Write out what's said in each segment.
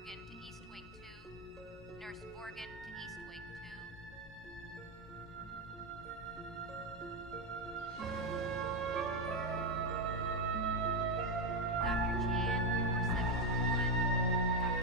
Morgan to East Wing 2. Nurse Morgan to East Wing 2. Dr. Chan, 4721. Dr. Chan.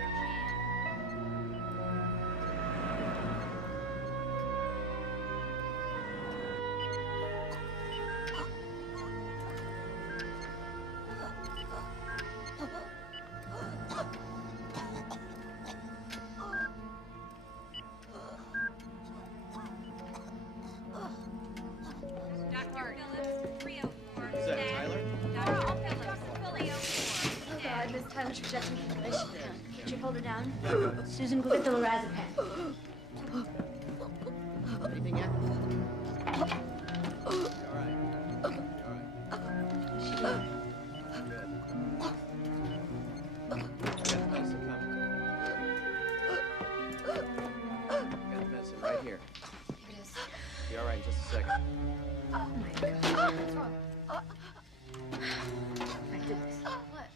Dr. Phillips, 304. Is that Tyler? Dr. Phillips, fully 04. Oh God, Miss Tyler's projecting information. Could you hold her down? Susan, go get the lorazepam. Anything yet? You all right? You all right? She did. Good. I got the medicine coming. Got the medicine right here. Here it is. Be all right in just a second. Oh my God. What's wrong? My goodness. What?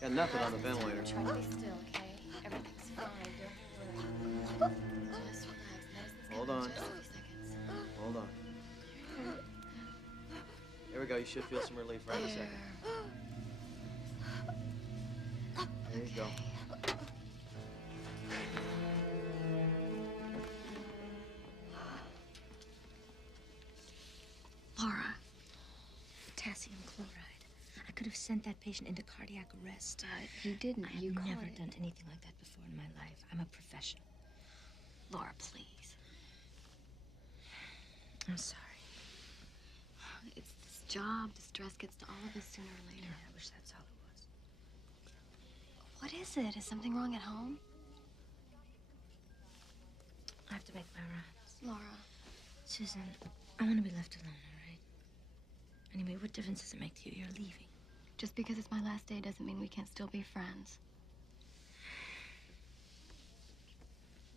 Got nothing on the ventilator. Try to be still, okay? Everything's fine. Don't worry. Just relax. Medicine's Hold coming on. in just a few seconds. Hold on. There we go. You should feel some relief right in a second. There you go. Laura. Potassium chloride. I could have sent that patient into cardiac arrest. You didn't. I have You never caught it. done anything like that before in my life. I'm a professional. Laura, please. I'm sorry. It's this job. The stress gets to all of us sooner or later. I wish that's all it was. What is it? Is something wrong at home? I have to make my rounds. Laura. Susan, I want to be left alone, all right? Anyway, what difference does it make to you? You're leaving. Just because it's my last day doesn't mean we can't still be friends.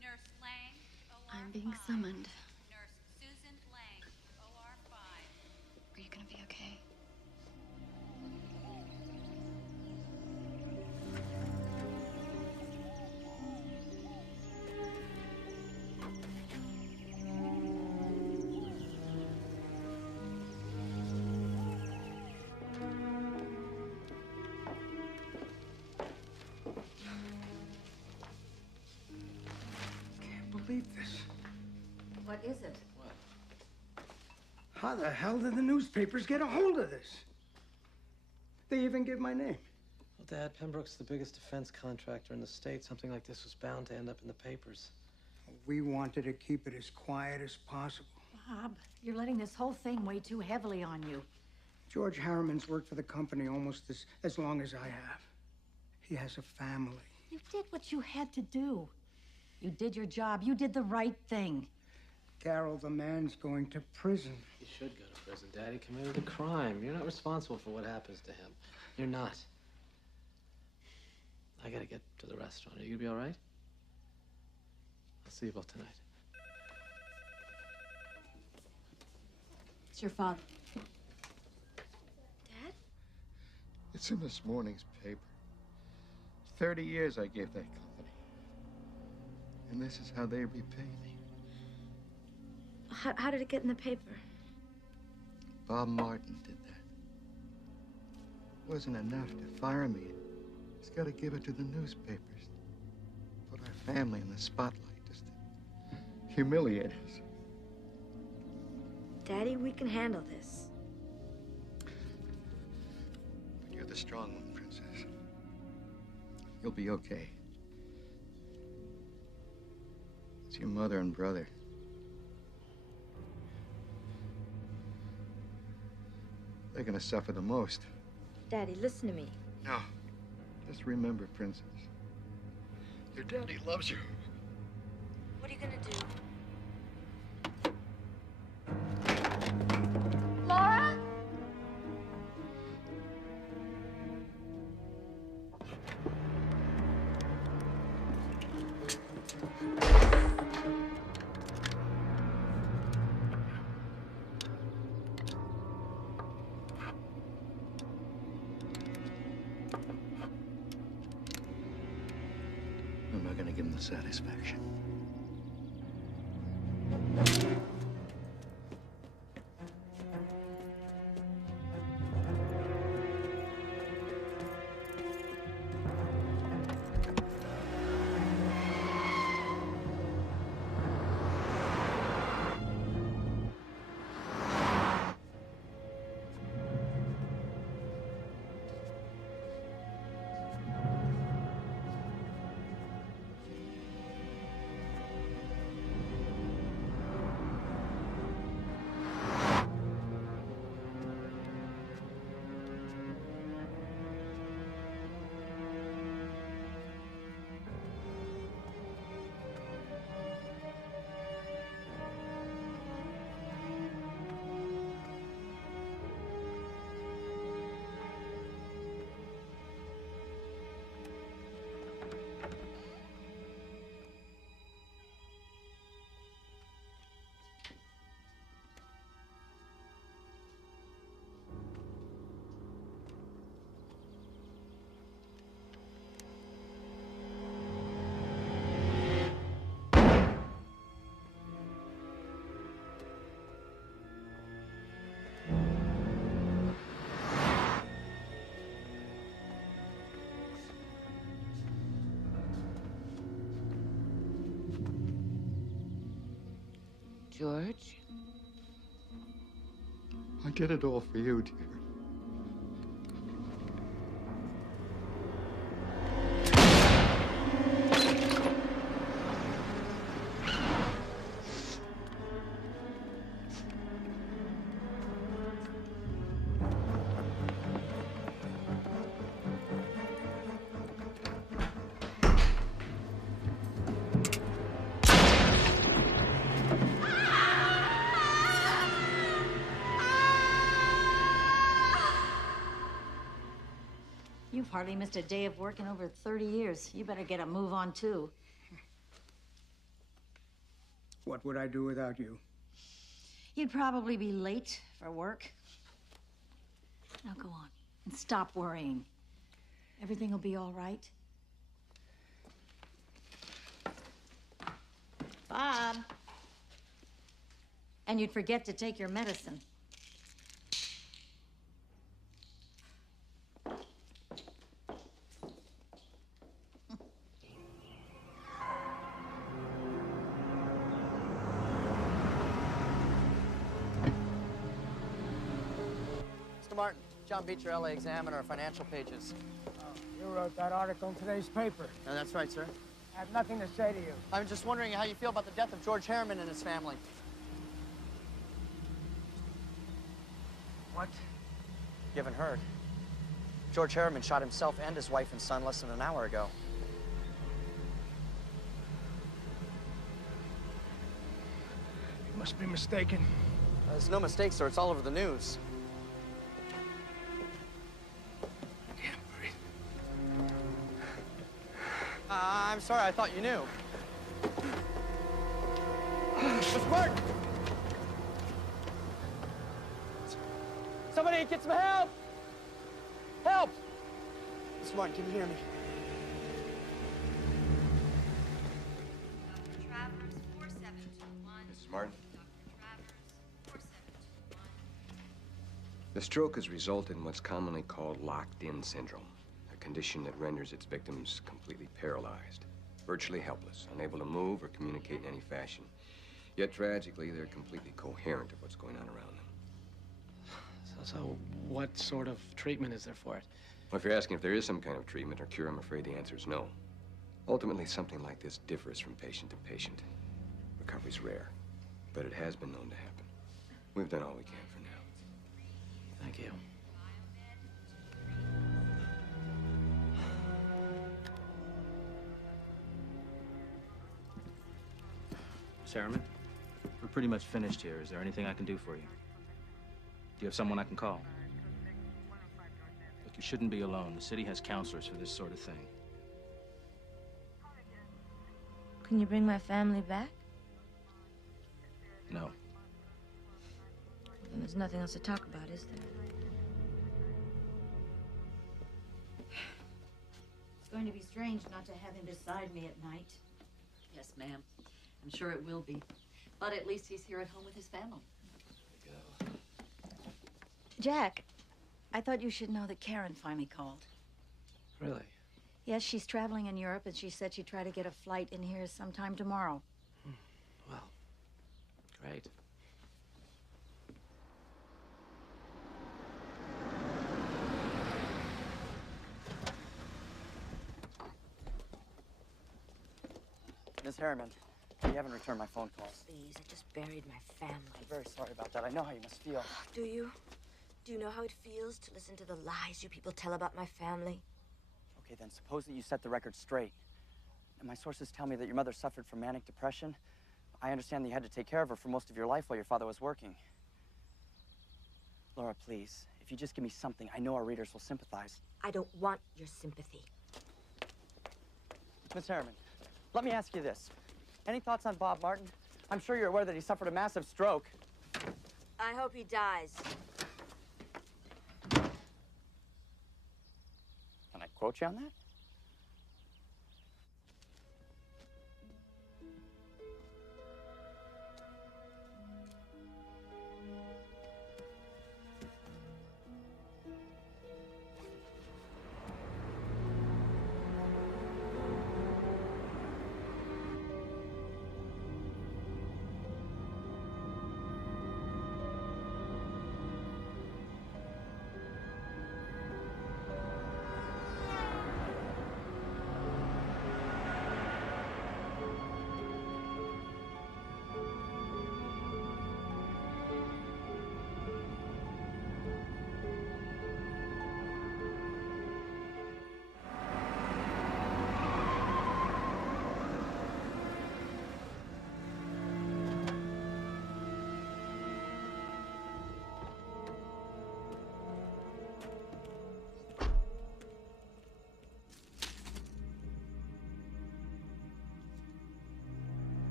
Nurse Lang, OR I'm being 5. summoned. Nurse Susan Lang, OR 5. Are you gonna be okay? Can't believe this. What is it? How the hell did the newspapers get a hold of this? They even give my name. Well, Dad, Pembroke's the biggest defense contractor in the state. Something like this was bound to end up in the papers. We wanted to keep it as quiet as possible. Bob, you're letting this whole thing weigh too heavily on you. George Harriman's worked for the company almost as long as I have. He has a family. You did what you had to do. You did your job. You did the right thing. Carol, the man's going to prison. He should go to prison, Dad. He committed a crime. You're not responsible for what happens to him. You're not. I gotta get to the restaurant. Are you gonna be all right? I'll see you both tonight. It's your father. Dad? It's in this morning's paper. 30 years I gave that company. And this is how they repay me. How did it get in the paper? Bob Martin did that. Wasn't enough to fire me. He's got to give it to the newspapers. Put our family in the spotlight just to humiliate us. Daddy, we can handle this. But you're the strong one, Princess. You'll be okay. It's your mother and brother. They're gonna suffer the most. Daddy, listen to me. No. Just remember, Princess. Your daddy loves you. What are you gonna do? Laura? give him the satisfaction. George? I did it all for you, dear. You've hardly missed a day of work in over 30 years. You better get a move on, too. What would I do without you? You'd probably be late for work. Now go on and stop worrying. Everything will be all right. Bob. And you'd forget to take your medicine. Mr. Martin, John Beecher, LA Examiner, financial pages. You wrote that article in today's paper. No, that's right, sir. I have nothing to say to you. I'm just wondering how you feel about the death of George Harriman and his family. What? You haven't heard. George Harriman shot himself and his wife and son less than an hour ago. You must be mistaken. There's no mistake, sir. It's all over the news. I can't breathe. I'm sorry. I thought you knew. Mr. Martin! Somebody get some help! Help! Mr. Martin, can you hear me? Dr. Travers, 4721. Mrs. Martin? Dr. Travers, 4721. The stroke has resulted in what's commonly called locked-in syndrome, a condition that renders its victims completely paralyzed, virtually helpless, unable to move or communicate in any fashion. Yet, tragically, they're completely coherent of what's going on around them. So what sort of treatment is there for it? Well, if you're asking if there is some kind of treatment or cure, I'm afraid the answer is no. Ultimately, something like this differs from patient to patient. Recovery's rare, but it has been known to happen. We've done all we can for now. Thank you. Miss Harriman, we're pretty much finished here. Is there anything I can do for you? Do you have someone I can call? Look, you shouldn't be alone. The city has counselors for this sort of thing. Can you bring my family back? No. Well, then there's nothing else to talk about, is there? going to be strange not to have him beside me at night. Yes, ma'am. I'm sure it will be. But at least he's here at home with his family. Jack, I thought you should know that Karen finally called. Really? Yes, she's traveling in Europe, and she said she'd try to get a flight in here sometime tomorrow. Well, great. Miss Harriman, you haven't returned my phone calls. Please, I just buried my family. I'm very sorry about that. I know how you must feel. Do you? Do you know how it feels to listen to the lies you people tell about my family? Okay, then suppose that you set the record straight. And my sources tell me that your mother suffered from manic depression. I understand that you had to take care of her for most of your life while your father was working. Laura, please, if you just give me something, I know our readers will sympathize. I don't want your sympathy. Miss Harriman, let me ask you this. Any thoughts on Bob Martin? I'm sure you're aware that he suffered a massive stroke. I hope he dies. Can I quote you on that?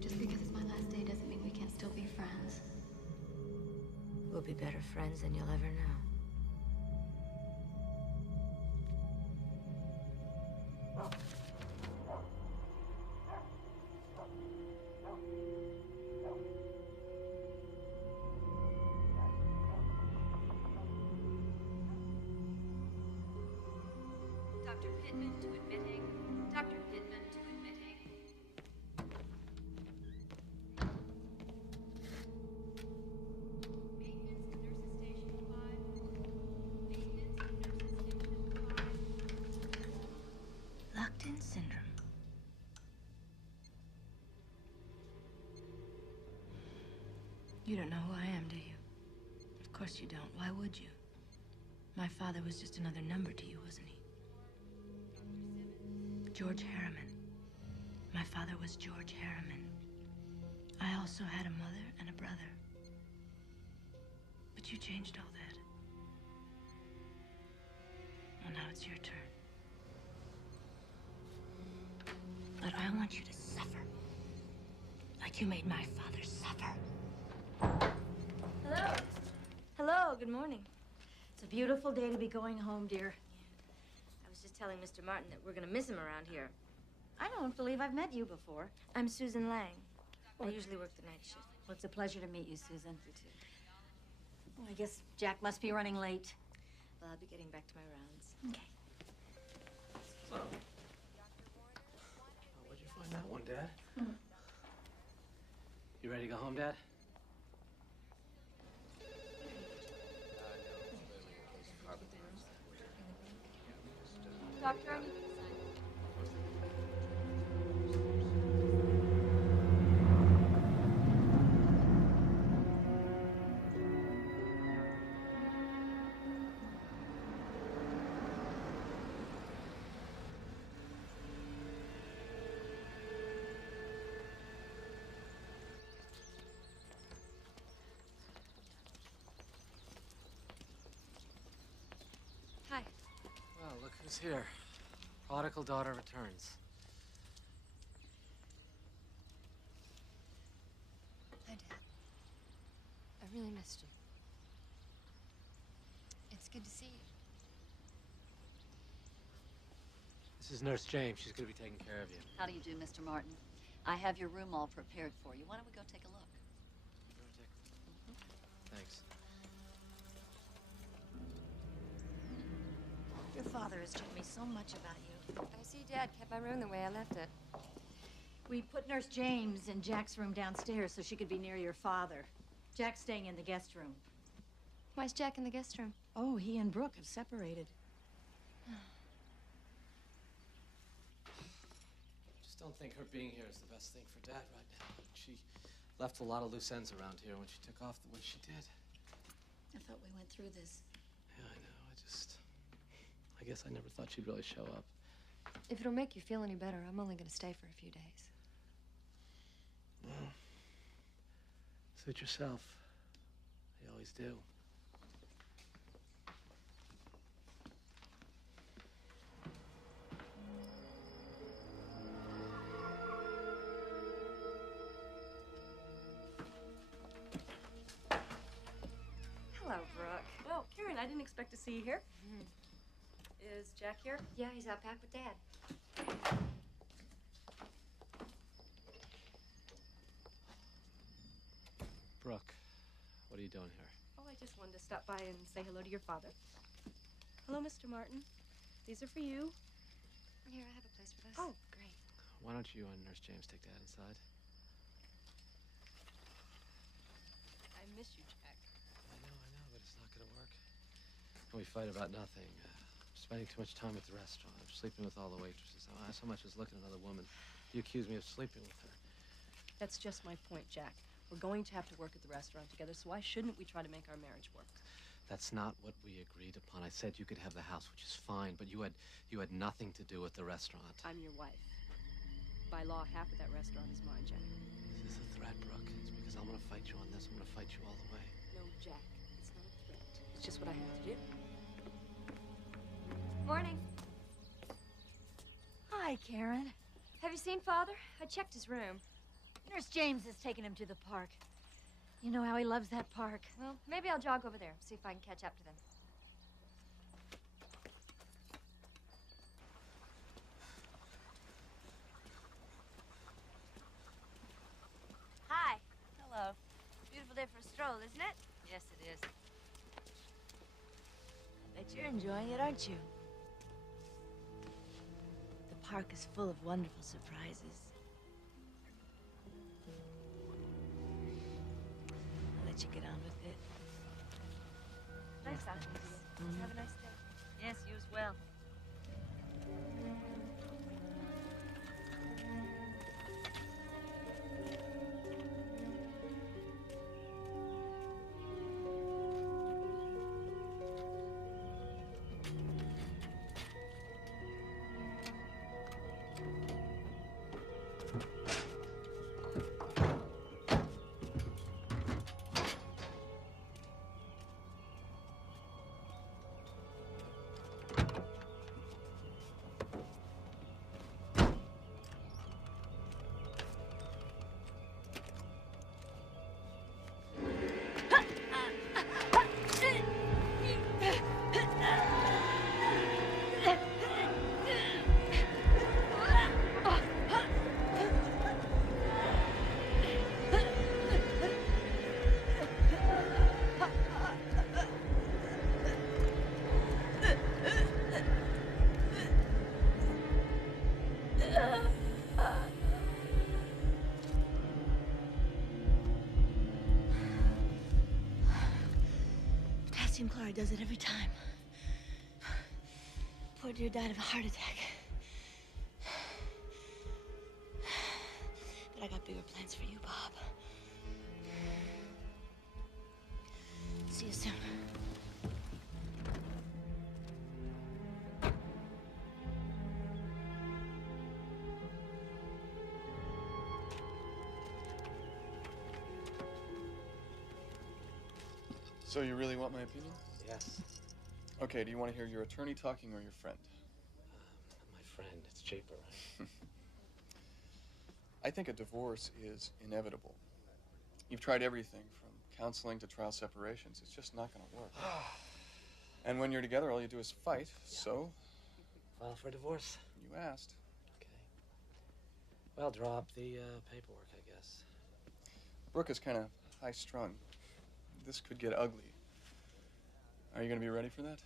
Just because it's my last day doesn't mean we can't still be friends. We'll be better friends than you'll ever know. Dr. Pittman to admitting. Dr. Pittman to admitting. Maintenance to nurses station 5. Maintenance to nurses station 5. Locked-in syndrome. You don't know who I am, do you? Of course you don't. Why would you? My father was just another number to you, wasn't he? George Harriman. My father was George Harriman. I also had a mother and a brother. But you changed all that. Well, now it's your turn. But I want you to suffer. Like you made my father suffer. Hello. Hello, good morning. It's a beautiful day to be going home, dear. I was just telling Mr. Martin that we're gonna miss him around here. I don't believe I've met you before. I'm Susan Lang. I usually work the night shift. Well, it's a pleasure to meet you, Susan. You too. Well, I guess Jack must be running late. Well, I'll be getting back to my rounds. Okay. So, where'd you find that one, Dad? You ready to go home, Dad? Doctor, Hi. Well, look who's here. Prodigal daughter returns. Hi, Dad. really missed you. It's good to see you. This is Nurse James. She's going to be taking care of you. How do you do, Mr. Martin? I have your room all prepared for you. Why don't we go take a look? Thanks. Your father has told me so much about you. I see Dad kept my room the way I left it. We put Nurse James in Jack's room downstairs so she could be near your father. Jack's staying in the guest room. Why's Jack in the guest room? Oh, he and Brooke have separated. Just don't think her being here is the best thing for Dad right now. She left a lot of loose ends around here when she took off the way she did. I thought we went through this. Yeah, I know. I guess I never thought she'd really show up. If it'll make you feel any better, I'm only going to stay for a few days. Well, suit yourself. You always do. Hello, Brooke. Well, Karen, I didn't expect to see you here. Is Jack here? Yeah, he's out back with Dad. Brooke, what are you doing here? Oh, I just wanted to stop by and say hello to your father. Hello, Mr. Martin. These are for you. Here, I have a place for this. Oh, great. Why don't you and Nurse James take Dad inside? I miss you, Jack. I know, but it's not gonna work. And we fight about nothing. Spending too much time at the restaurant. I'm sleeping with all the waitresses. I so much as look at another woman. You accuse me of sleeping with her. That's just my point, Jack. We're going to have to work at the restaurant together, so why shouldn't we try to make our marriage work? That's not what we agreed upon. I said you could have the house, which is fine, but you had nothing to do with the restaurant. I'm your wife. By law, half of that restaurant is mine, Jack. Is this a threat, Brooke? It's because I'm gonna fight you on this. I'm gonna fight you all the way. No, Jack. It's not a threat. It's just what I have to do. Morning. Hi, Karen. Have you seen Father? I checked his room. Nurse James has taken him to the park. You know how he loves that park. Well, maybe I'll jog over there, see if I can catch up to them. Hi. Hello. Beautiful day for a stroll, isn't it? Yes, it is. I bet you're enjoying it, aren't you? The park is full of wonderful surprises. I'll let you get on with it. Nice talking to you. Have a nice day. Yes, you as well. Potassium chloride does it every time. Poor dear died of a heart attack. But I got bigger plans for you, Bob. See you soon. So you really want my opinion? Yes. Okay, do you want to hear your attorney talking or your friend? My friend. It's cheaper, right? I think a divorce is inevitable. You've tried everything, from counseling to trial separations. It's just not going to work. And when you're together, all you do is fight, so... File for divorce. You asked. Okay. Well, drop the paperwork, I guess. Brooke is kind of high-strung. This could get ugly. Are you going to be ready for that?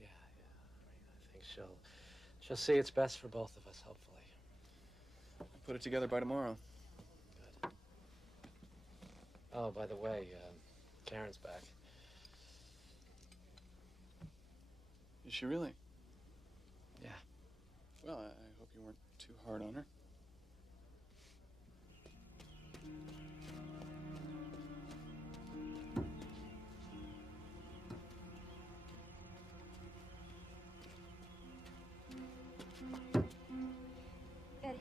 Yeah. I think she'll see it's best for both of us, hopefully. Put it together by tomorrow. Good. Oh, by the way, Karen's back. Is she really? Yeah. Well, I hope you weren't too hard on her. Betty.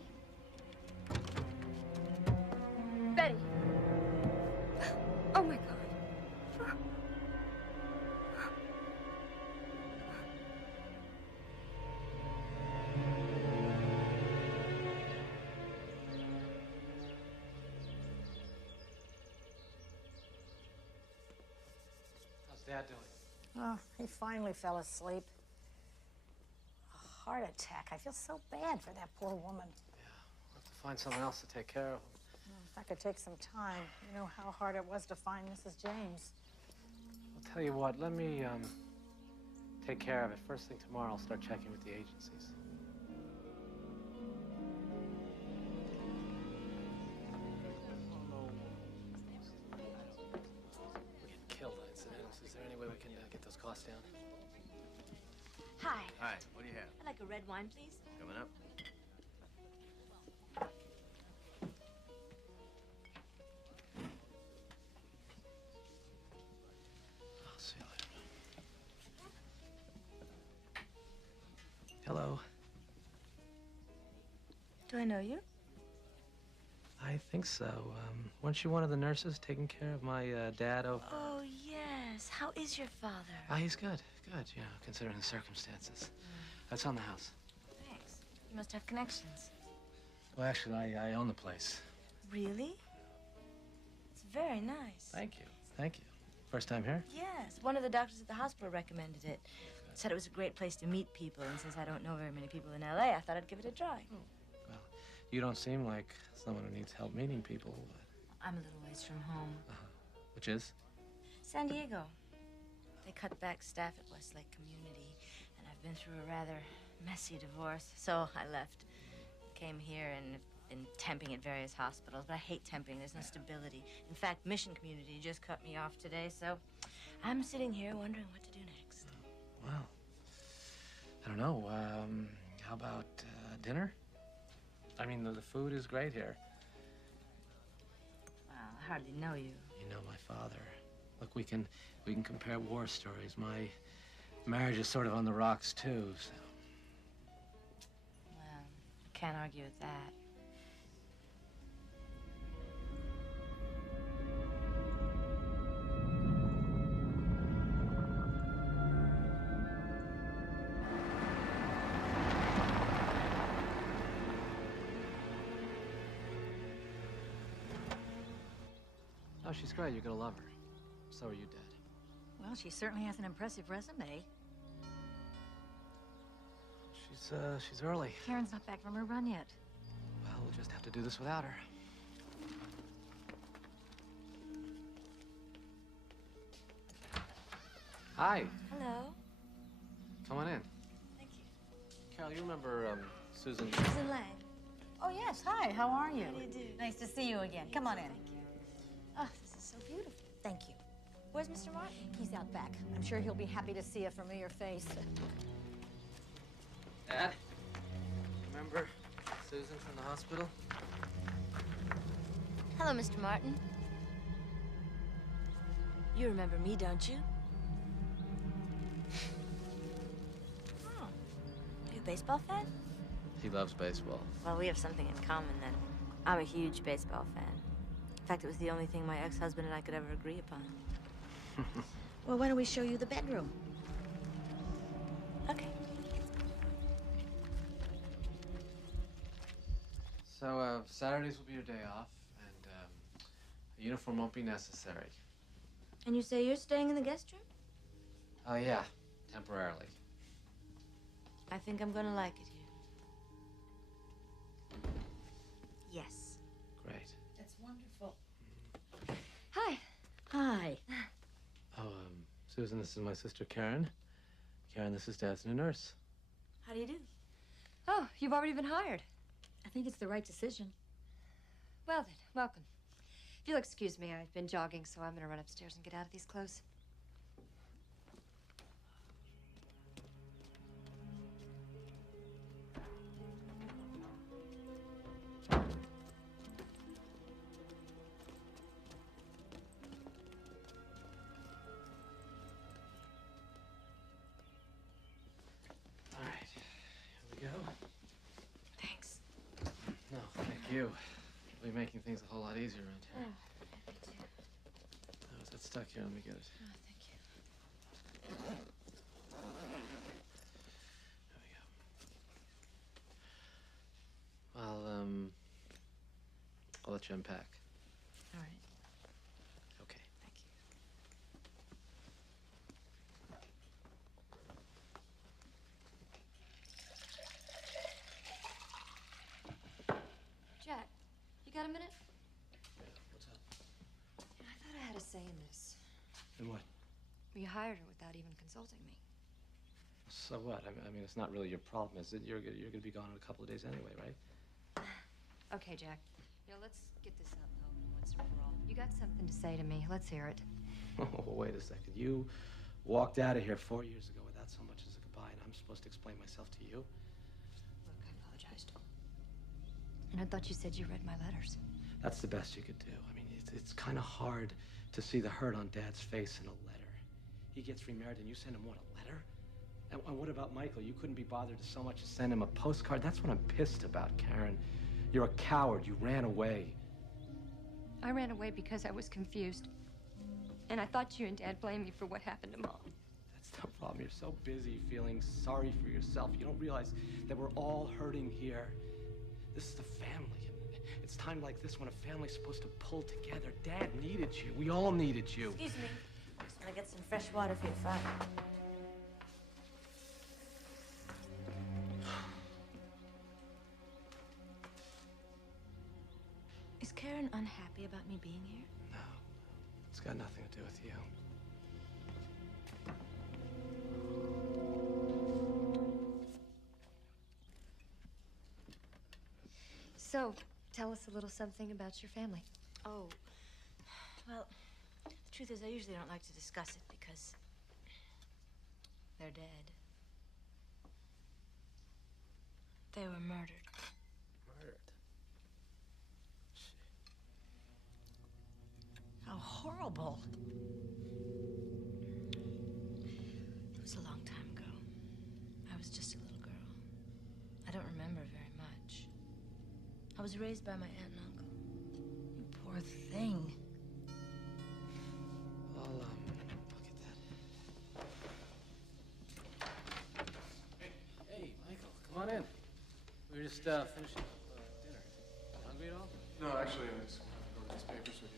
Betty. Oh my God. How's Dad doing? Oh, he finally fell asleep. A heart attack. I feel so bad for that poor woman. We'll have to find someone else to take care of him. Well, if I could take some time, you know how hard it was to find Mrs. James. I'll tell you what, let me take care of it. First thing tomorrow, I'll start checking with the agencies. We're getting killed on incidentals. Is there any way we can get those costs down? Hi. Hi, what do you have? I'd like a red wine, please. Coming up. I'll see you later. Hello. Do I know you? I think so. Weren't you one of the nurses taking care of my dad over? Oh, yes. How is your father? He's good. Good, you know, considering the circumstances. That's on the house. Thanks. You must have connections. Well, actually, I own the place. Really? It's very nice. Thank you. Thank you. First time here? Yes. One of the doctors at the hospital recommended it. Said it was a great place to meet people, and since I don't know very many people in L.A., I thought I'd give it a try. Well, you don't seem like someone who needs help meeting people. I'm a little ways from home. Which is? San Diego. They cut back staff at Westlake Community, and I've been through a rather messy divorce, so I left. Came here and been temping at various hospitals, but I hate temping. There's no stability. In fact, Mission Community just cut me off today, so I'm sitting here wondering what to do next. Well, I don't know. How about dinner? I mean, the food is great here. Well, I hardly know you. You know my father. Look, we can compare war stories. My marriage is sort of on the rocks, too, so. Well, I can't argue with that. Oh, she's great. You're gonna love her. So are you, Dad. Well, she certainly has an impressive resume. She's early. Karen's not back from her run yet. Well, we'll just have to do this without her. Hi. Hello. Come on in. Thank you. Carol, you remember, Susan? Susan Lang. Oh, yes. Hi, how are you? How do you do? Nice to see you again. Come on in. Thank you. Oh, this is so beautiful. Thank you. Where's Mr. Martin? He's out back. I'm sure he'll be happy to see a familiar face. Dad? Remember Susan from the hospital? Hello, Mr. Martin. You remember me, don't you? Oh. Are you a baseball fan? He loves baseball. Well, we have something in common then. I'm a huge baseball fan. In fact, it was the only thing my ex-husband and I could ever agree upon. Well, why don't we show you the bedroom? Okay. So, Saturdays will be your day off, and The uniform won't be necessary. And you say you're staying in the guest room? Oh, yeah. Temporarily. I think I'm gonna like it here. Yes. Great. That's wonderful. Hi. Hi. Oh, Susan, this is my sister Karen. Karen, this is Dad's new nurse. How do you do? Oh, you've already been hired. I think it's the right decision. Well then, welcome. If you'll excuse me, I've been jogging, so I'm gonna run upstairs and get out of these clothes. All right. Here we go. Thanks. No, thank you. You'll be making things a whole lot easier around here. Oh, is that stuck here? Let me get it. Oh, thank you. I'll let you unpack. All right. Okay. Thank you. Jack, you got a minute? What's up? I thought I had a say in this. And what? You hired her without even consulting me. So what? I mean, it's not really your problem, is it? You're gonna be gone in a couple of days anyway, right? Okay, Jack. You know, let's get this out in the open once and for all. You got something to say to me. Let's hear it. Oh, wait a second. You walked out of here 4 years ago without so much as a goodbye, and I'm supposed to explain myself to you? Look, I apologized. And I thought you said you read my letters. That's the best you could do. I mean, it's kind of hard to see the hurt on Dad's face in a letter. He gets remarried, and you send him, what, a letter? And what about Michael? You couldn't be bothered to so much as send him a postcard. That's what I'm pissed about, Karen. You're a coward. You ran away. I ran away because I was confused. And I thought you and Dad blamed me for what happened to Mom. That's the problem. You're so busy feeling sorry for yourself. You don't realize that we're all hurting here. This is the family. It's time like this when a family's supposed to pull together. Dad needed you. We all needed you. Excuse me. I just want to get some fresh water for your fire. Is Karen unhappy about me being here? No. It's got nothing to do with you. So, tell us a little something about your family. Oh, well, the truth is I usually don't like to discuss it because they're dead. They were murdered. Murdered? How horrible. It was a long time ago. I was just a little girl. I don't remember very much. I was raised by my aunt and uncle. You poor thing. I'll get that. Hey, Michael, come on in. We were just finishing dinner. Hungry at all? No, actually, I just wanted to go over these papers with you.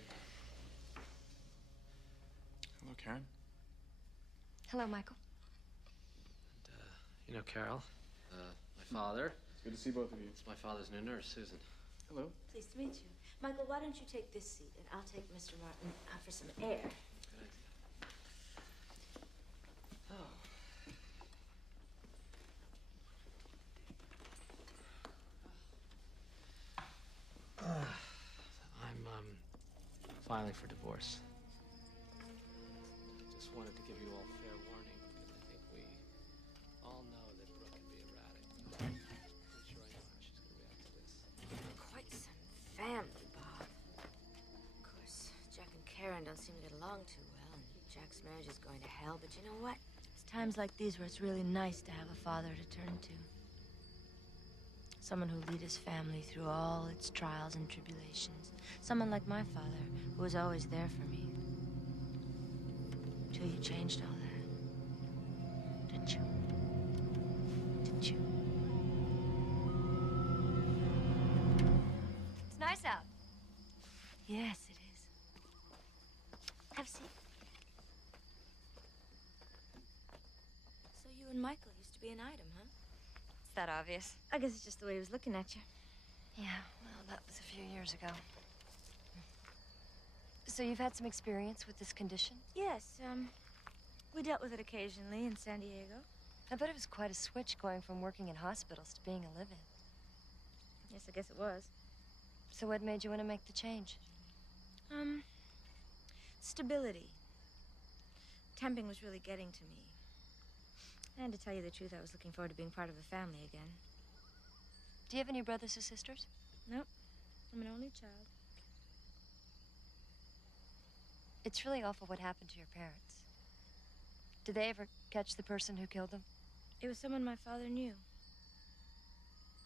Hello, Karen. Hello, Michael. You know Carol, my father. It's good to see both of you. It's my father's new nurse, Susan. Hello. Pleased to meet you. Michael, why don't you take this seat and I'll take Mr. Martin out for some air. Good idea. Oh. I'm filing for divorce. I just wanted to give you all fair warning because I think we all know that Brooke can be erratic. I'm pretty sure I know how she's going to react to this. Quite some family, Bob. Of course, Jack and Karen don't seem to get along too well, and Jack's marriage is going to hell, but you know what? It's times like these where it's really nice to have a father to turn to. Someone who'll lead his family through all its trials and tribulations. Someone like my father, who was always there for me. Till you changed all that. Didn't you? Didn't you? It's nice out. Yes, it is. and Michael used to be an item, huh? It's that obvious. I guess it's just the way he was looking at you. Yeah, well, that was a few years ago. So you've had some experience with this condition? Yes, we dealt with it occasionally in San Diego. I bet it was quite a switch going from working in hospitals to being a live-in. Yes, I guess it was. So what made you want to make the change? Stability. Temping was really getting to me. And to tell you the truth, I was looking forward to being part of a family again. Do you have any brothers or sisters? Nope. I'm an only child. It's really awful what happened to your parents. Did they ever catch the person who killed them? It was someone my father knew.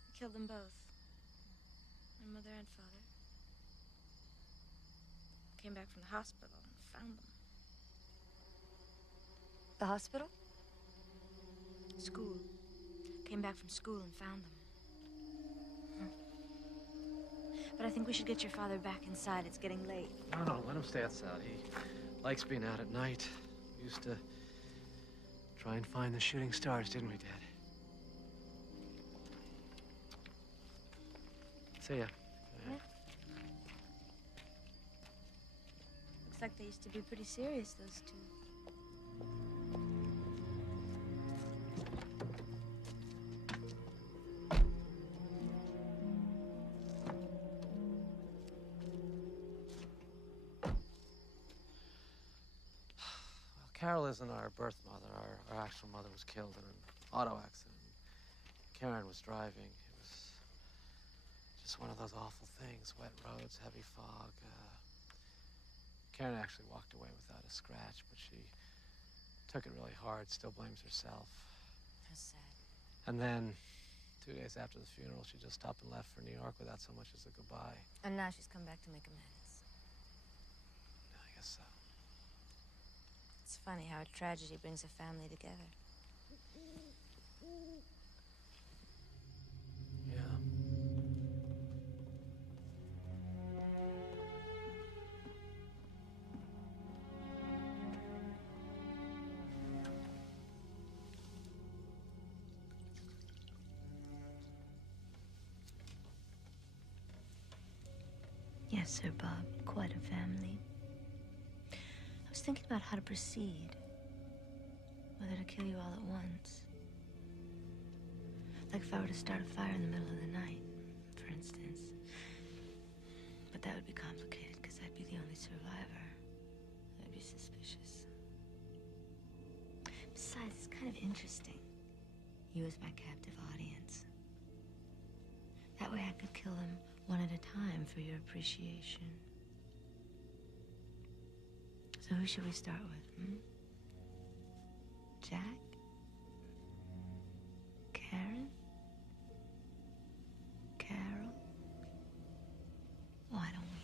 He killed them both. My mother and father. Came back from the hospital and found them. The hospital? School. Came back from school and found them. But I think we should get your father back inside. It's getting late. No, let him stay outside. He likes being out at night. We used to try and find the shooting stars, didn't we, Dad? See ya. Yeah. Looks like they used to be pretty serious, those two. Carol isn't our birth mother. Our actual mother was killed in an auto accident. Karen was driving. It was just one of those awful things. Wet roads, heavy fog. Karen actually walked away without a scratch, but she took it really hard, still blames herself. How sad. And then, 2 days after the funeral, she just stopped and left for New York without so much as a goodbye. And now she's come back to make amends. I guess so. It's funny how a tragedy brings a family together. Yeah. Yes, sir, Bob. Quite a family. I was thinking about how to proceed. Whether to kill you all at once. Like if I were to start a fire in the middle of the night, for instance. But that would be complicated, because I'd be the only survivor. I'd be suspicious. Besides, it's kind of interesting. You as my captive audience. That way I could kill them one at a time for your appreciation. So who should we start with, Jack? Karen? Carol? Why don't we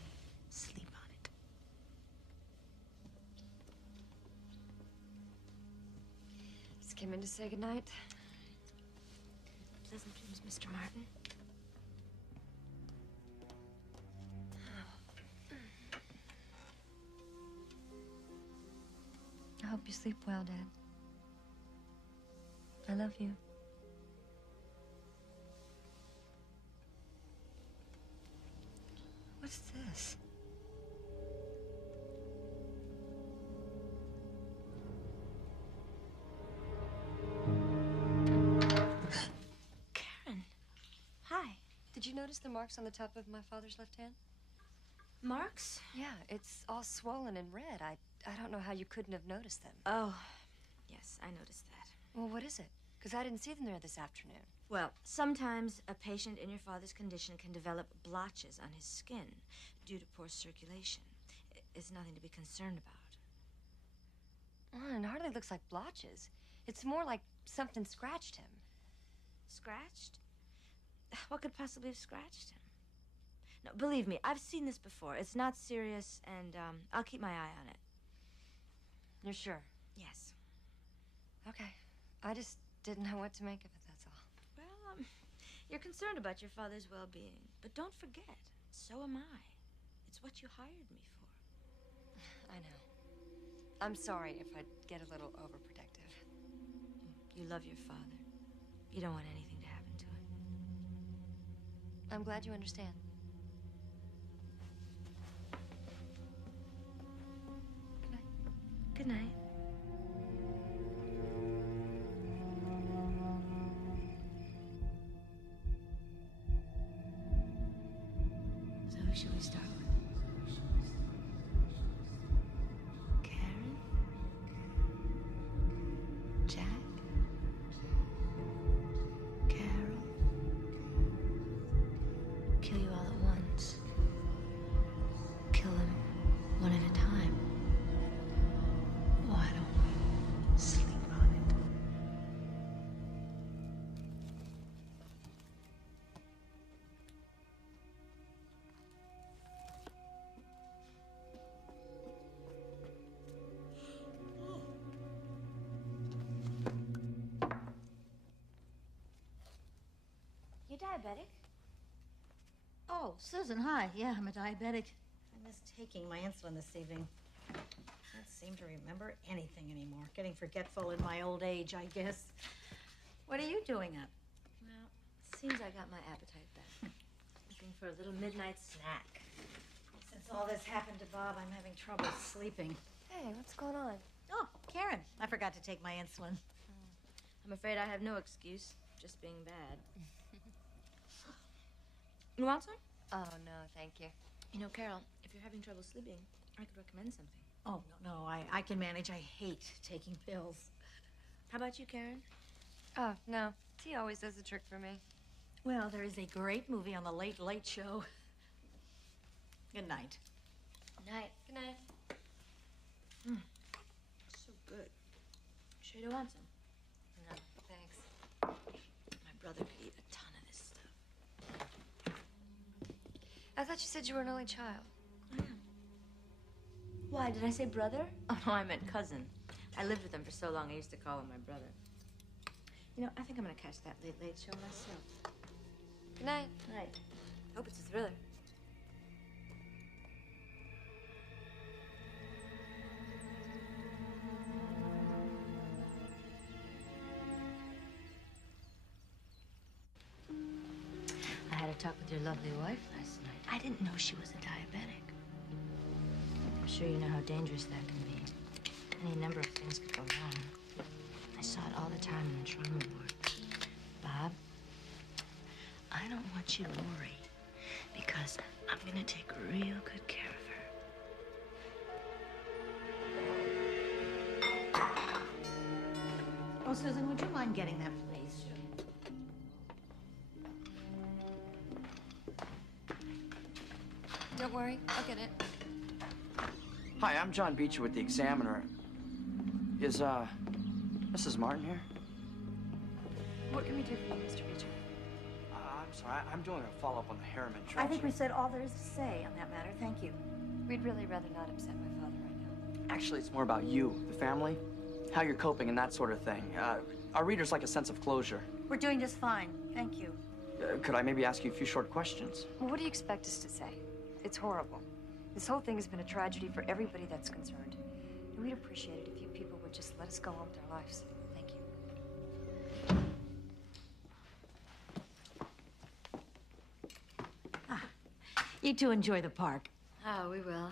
sleep on it? Just came in to say goodnight. Pleasant dreams, Mr. Martin. I hope you sleep well, Dad. I love you. What's this? Karen. Hi. Did you notice the marks on the top of my father's left hand? Marks? Yeah, it's all swollen and red. I don't know how you couldn't have noticed them. Oh, yes, I noticed that. Well, what is it? Because I didn't see them there this afternoon. Well, sometimes a patient in your father's condition can develop blotches on his skin due to poor circulation. It's nothing to be concerned about. Oh, it hardly looks like blotches. It's more like something scratched him. Scratched? What could possibly have scratched him? No, believe me, I've seen this before. It's not serious, and I'll keep my eye on it. You're sure? Yes. Okay. I just didn't know what to make of it, that's all. Well, you're concerned about your father's well-being. But don't forget, so am I. It's what you hired me for. I know. I'm sorry if I get a little overprotective. You love your father. You don't want anything to happen to him. I'm glad you understand. Good night. So who should we start with? Karen? Jack? Carol? Kill you all at once. Kill them one at a time. Why don't we sleep on it? You diabetic? Oh, Susan, hi. Yeah, I'm a diabetic. I missed taking my insulin this evening. Can't seem to remember anything anymore. Getting forgetful in my old age, I guess. What are you doing up? Well, seems I got my appetite back. Looking for a little midnight snack. Since all this happened to Bob, I'm having trouble sleeping. Hey, what's going on? Oh, Karen. I forgot to take my insulin. I'm afraid I have no excuse, just being bad. You want some? Oh, no, thank you. You know, Carol, if you're having trouble sleeping, I could recommend something. Oh, no, I can manage. I hate taking pills. How about you, Karen? Oh, no. Tea always does the trick for me. Well, there is a great movie on the Late Late Show. Good night. Night. Good night. So good. Sure you don't want some? No, thanks. My brother could eat a ton of this stuff. I thought you said you were an only child. I am. Why, did I say brother? Oh, no, I meant cousin. I lived with him for so long, I used to call him my brother. You know, I think I'm gonna catch that Late Late Show myself. Good night. Night. Hope it's a thriller. I had a talk with your lovely wife last night. I didn't know she was a diabetic. I'm sure you know how dangerous that can be. Any number of things could go wrong. I saw it all the time in the trauma ward. Bob, I don't want you to worry because I'm gonna take real good care of her. Oh, Susan, would you mind getting that, please? Don't worry, I'll get it. Hi, I'm John Beecher with the Examiner. Is, Mrs. Martin here? What can we do for you, Mr. Beecher? I'm sorry, I'm doing a follow-up on the Harriman I tragedy. think we said all there is to say on that matter. Thank you. We'd really rather not upset my father right now. Actually, it's more about you, the family, how you're coping and that sort of thing. Our readers like a sense of closure. We're doing just fine. Thank you. Could I maybe ask you a few short questions? Well, what do you expect us to say? It's horrible. This whole thing has been a tragedy for everybody that's concerned. And we'd appreciate it if you people would just let us go on with our lives. Thank you. You two enjoy the park. Oh, we will.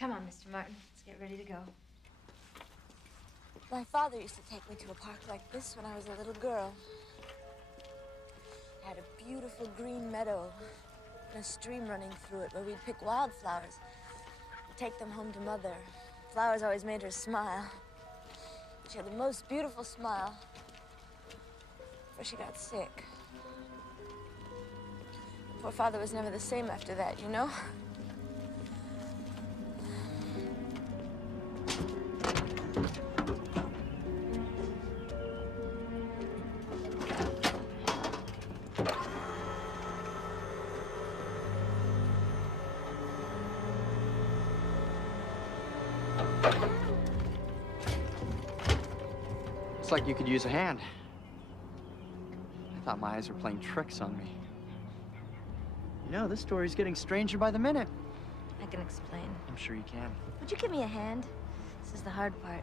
Come on, Mr. Martin. Let's get ready to go. My father used to take me to a park like this when I was a little girl. It had a beautiful green meadow and a stream running through it where we'd pick wildflowers, take them home to Mother. Flowers always made her smile. She had the most beautiful smile before she got sick. Poor father was never the same after that, you know? Looks like you could use a hand. I thought my eyes were playing tricks on me. You know, this story's getting stranger by the minute. I can explain. I'm sure you can. Would you give me a hand? This is the hard part.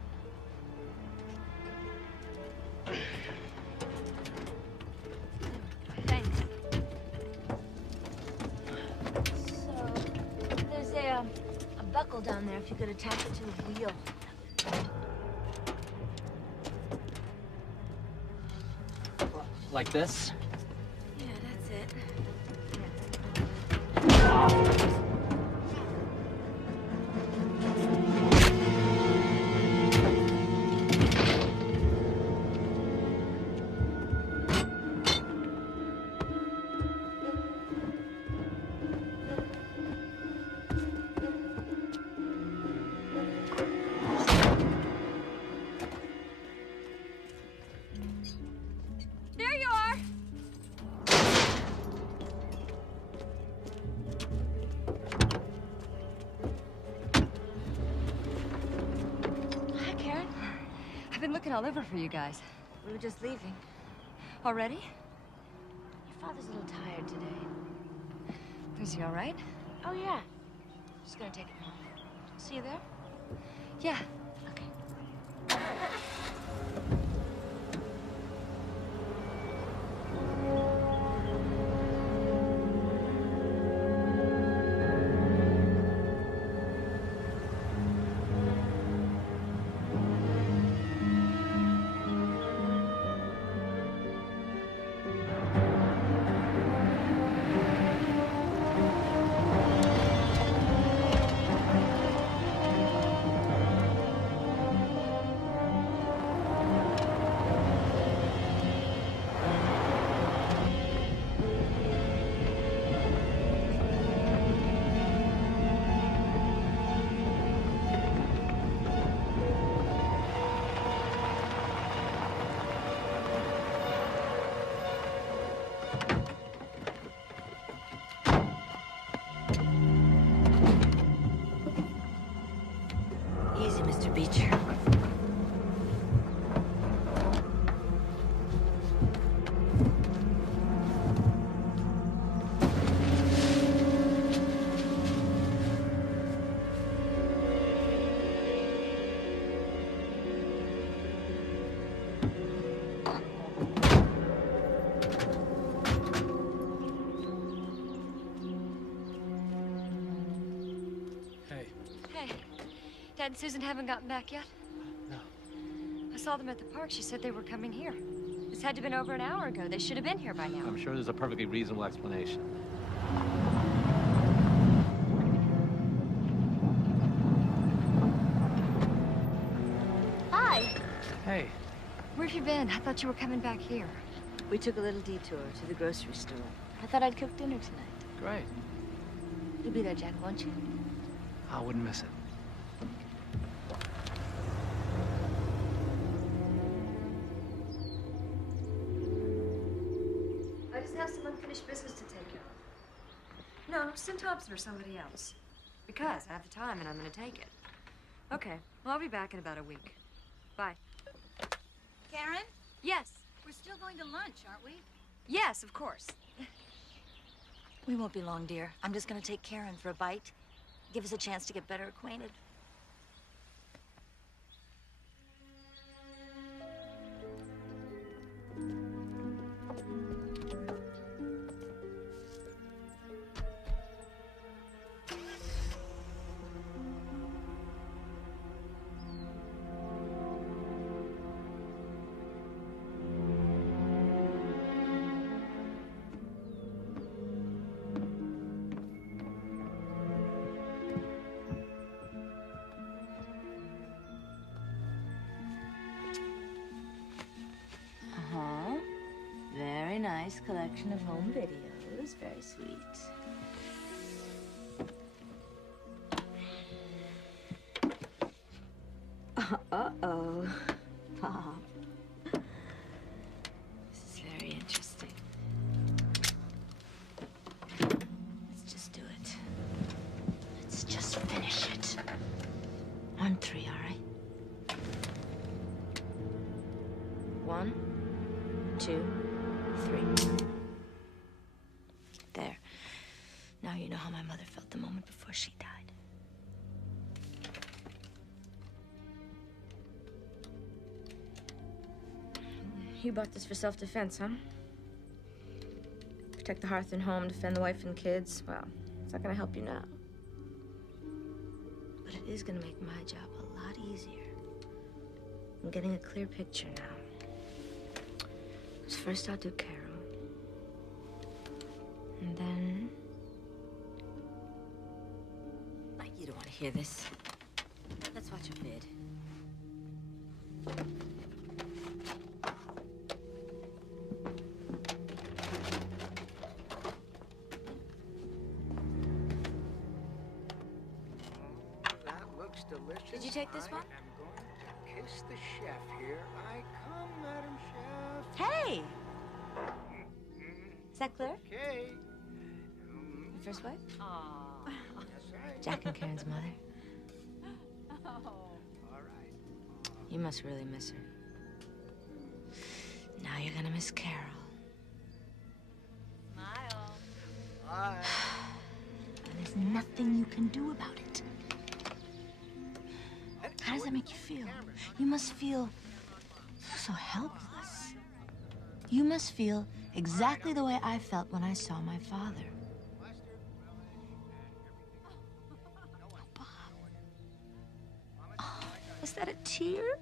vehicle down there if you could attach it to the wheel. Like this? Yeah, that's it. There you are! Hi, Karen. I've been looking all over for you guys. We were just leaving. Already? Your father's a little tired today. Is he all right? Oh, yeah. Just gonna take him home. See you there? Yeah. Easy, Mr. Beecher. Hey. Hey, Dad and Susan haven't gotten back yet? No. I saw them at the park. She said they were coming here. This had to have been over an hour ago. They should have been here by now. I'm sure there's a perfectly reasonable explanation. Hi. Hey. Where have you been? I thought you were coming back here. We took a little detour to the grocery store. I thought I'd cook dinner tonight. Great. You'll be there, Jack, won't you? I wouldn't miss it. I just have some unfinished business to take care of. No, send Thompson or somebody else. Because I have the time and I'm gonna take it. Okay, well, I'll be back in about a week. Bye. Karen? Yes. We're still going to lunch, aren't we? Yes, of course. We won't be long, dear. I'm just gonna take Karen for a bite. Give us a chance to get better acquainted. Uh-huh. Very nice collection of home videos. Very sweet. Uh-oh. Pop. This is very interesting. Let's just do it. Let's just finish it. On 3, all right? 1, 2, 3. There. Now you know how my mother felt the moment before she died. You bought this for self-defense, huh? Protect the hearth and home, defend the wife and kids. Well, it's not gonna help you now. but it is gonna make my job a lot easier. I'm getting a clear picture now. So first I'll do Carol. And then... Oh, you don't want to hear this. Let's watch a vid. That looks delicious. Did you take this one? I am going to kiss the chef. Here I come, Madam Chef. Hey! Is that clear? Okay. Your first wife? Aww. That's right. Jack and Karen's mother. All right. You must really miss her. Now you're gonna miss Carol. Smile. Bye. And there's nothing you can do about it. How does that make you feel? You must feel so helpless. You must feel exactly the way I felt when I saw my father. Oh, Bob. Oh, was that a tear?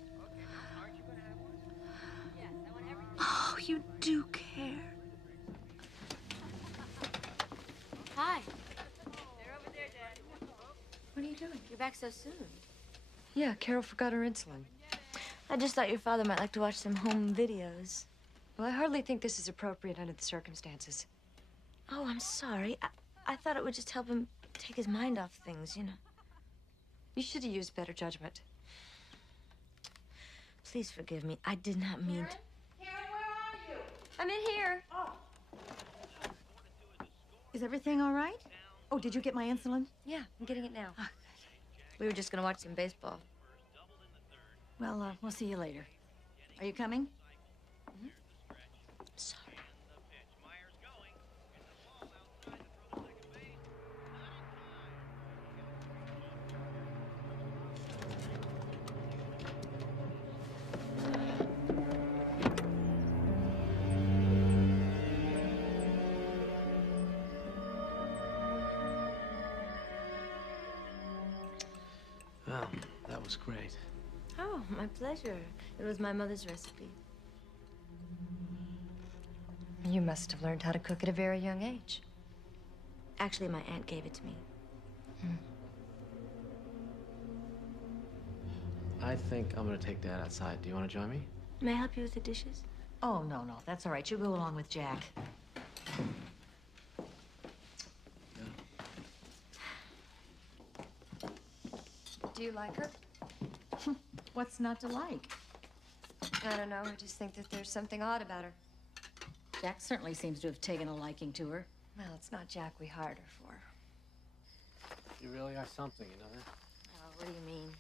Oh, you do care. Hi. They're over there, Dad. What are you doing? You're back so soon. Yeah, Carol forgot her insulin. I just thought your father might like to watch some home videos. Well, I hardly think this is appropriate under the circumstances. Oh, I'm sorry. I thought it would just help him take his mind off things, you know. You should have used better judgment. Please forgive me. I did not mean to... Karen, where are you? I'm in here. Oh. Is everything all right? Oh, did you get my insulin? Yeah, I'm getting it now. We were just gonna watch some baseball. Well, we'll see you later. Are you coming? Sorry. Well, that was great. Oh, my pleasure. It was my mother's recipe. You must have learned how to cook at a very young age. Actually, my aunt gave it to me. I think I'm gonna take Dad outside. Do you want to join me? May I help you with the dishes? Oh, no, that's all right. You go along with Jack. Do you like her? What's not to like? I don't know. I just think that there's something odd about her. Jack certainly seems to have taken a liking to her. Well, it's not Jack we hired her for. You really are something, you know that? Oh, what do you mean?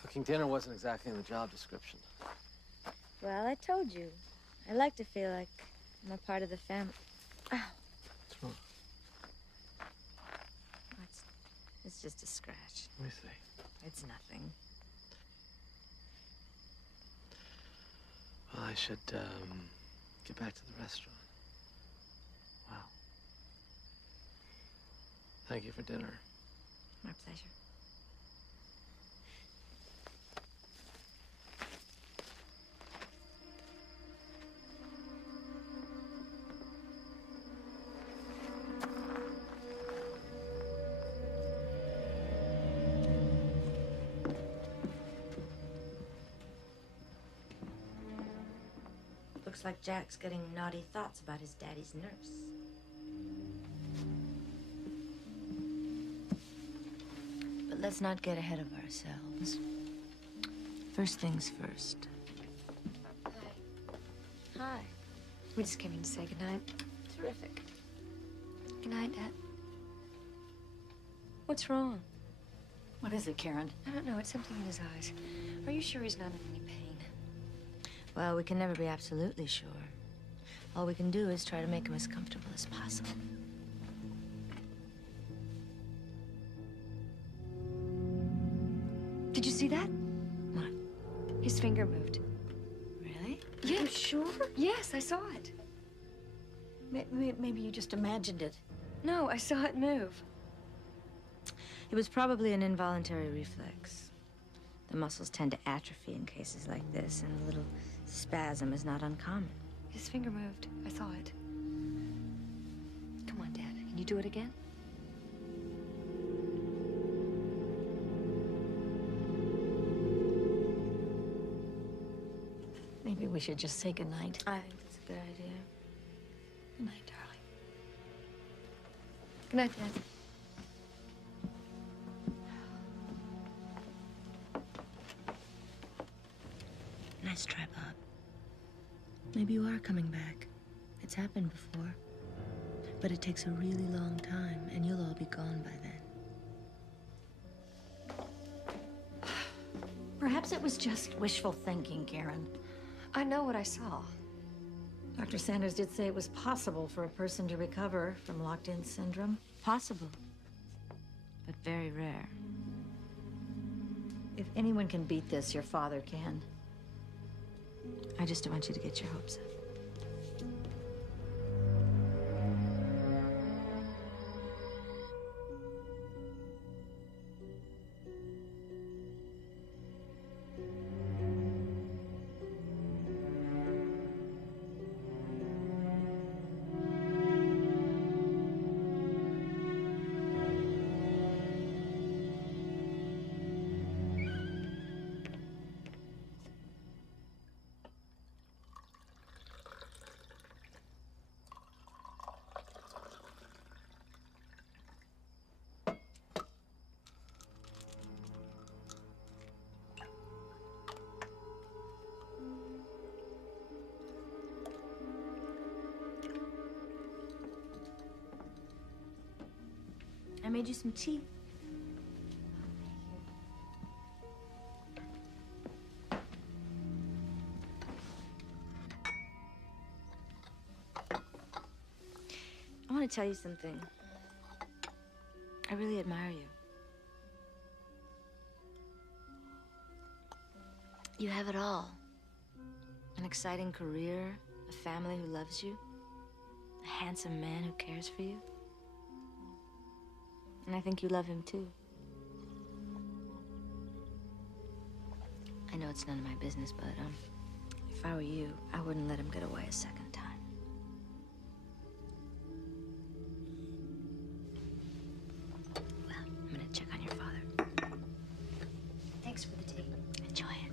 Cooking dinner wasn't exactly in the job description. Well, I told you. I like to feel like I'm a part of the family. Ow. What's wrong? It's just a scratch. Let me see. It's nothing. Well, I should, get back to the restaurant. Wow. Thank you for dinner. My pleasure. Looks like Jack's getting naughty thoughts about his daddy's nurse. But let's not get ahead of ourselves. First things first. Hi. We just came in to say goodnight. Terrific. Good night, Dad. What's wrong? What is it, Karen? I don't know. It's something in his eyes. Are you sure he's not in any pain? Well, we can never be absolutely sure. All we can do is try to make him as comfortable as possible. Did you see that? What? His finger moved. Really? Yeah. You sure? Yes, I saw it. Maybe you just imagined it. No, I saw it move. It was probably an involuntary reflex. The muscles tend to atrophy in cases like this, and a little spasm is not uncommon. His finger moved. I saw it. Come on, Dad. Can you do it again? Maybe we should just say goodnight. I think that's a good idea. Good night, darling. Good night, Dad. Nice try, Bob. Maybe you are coming back. It's happened before. But it takes a really long time, and you'll all be gone by then. Perhaps it was just wishful thinking, Karen. I know what I saw. Dr. Sanders did say it was possible for a person to recover from locked-in syndrome. Possible, but very rare. If anyone can beat this, your father can. I just don't want you to get your hopes up. I made you some tea. I want to tell you something. I really admire you. You have it all. An exciting career, a family who loves you, a handsome man who cares for you. And I think you love him too. I know it's none of my business, but if I were you, I wouldn't let him get away a second time. Well, I'm gonna check on your father. Thanks for the tea. Enjoy it.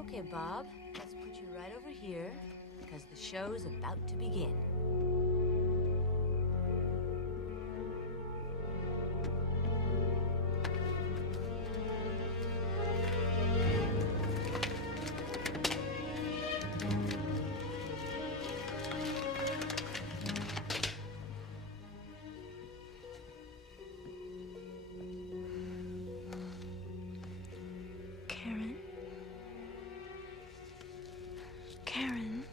Okay, Bob, let's put you right over here, because the show's about to begin. Karen? Karen?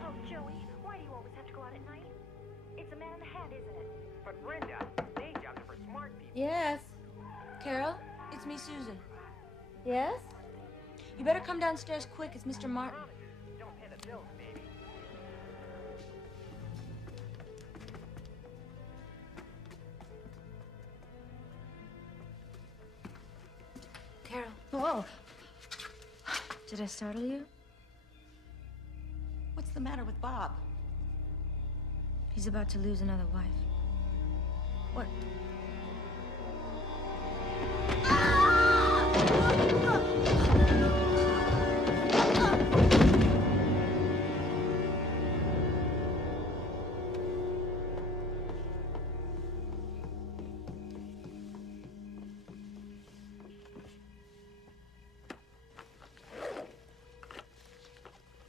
Oh, Joey, why do you always have to go out at night? It's a man in the hat, isn't it? But Brenda, day jobs are for smart people. Yes. Carol, it's me, Susan. Yes? You better come downstairs quick. It's Mr. Martin. Don't pay the bills, baby. Carol. Whoa. Did I startle you? What's the matter with Bob? He's about to lose another wife. What?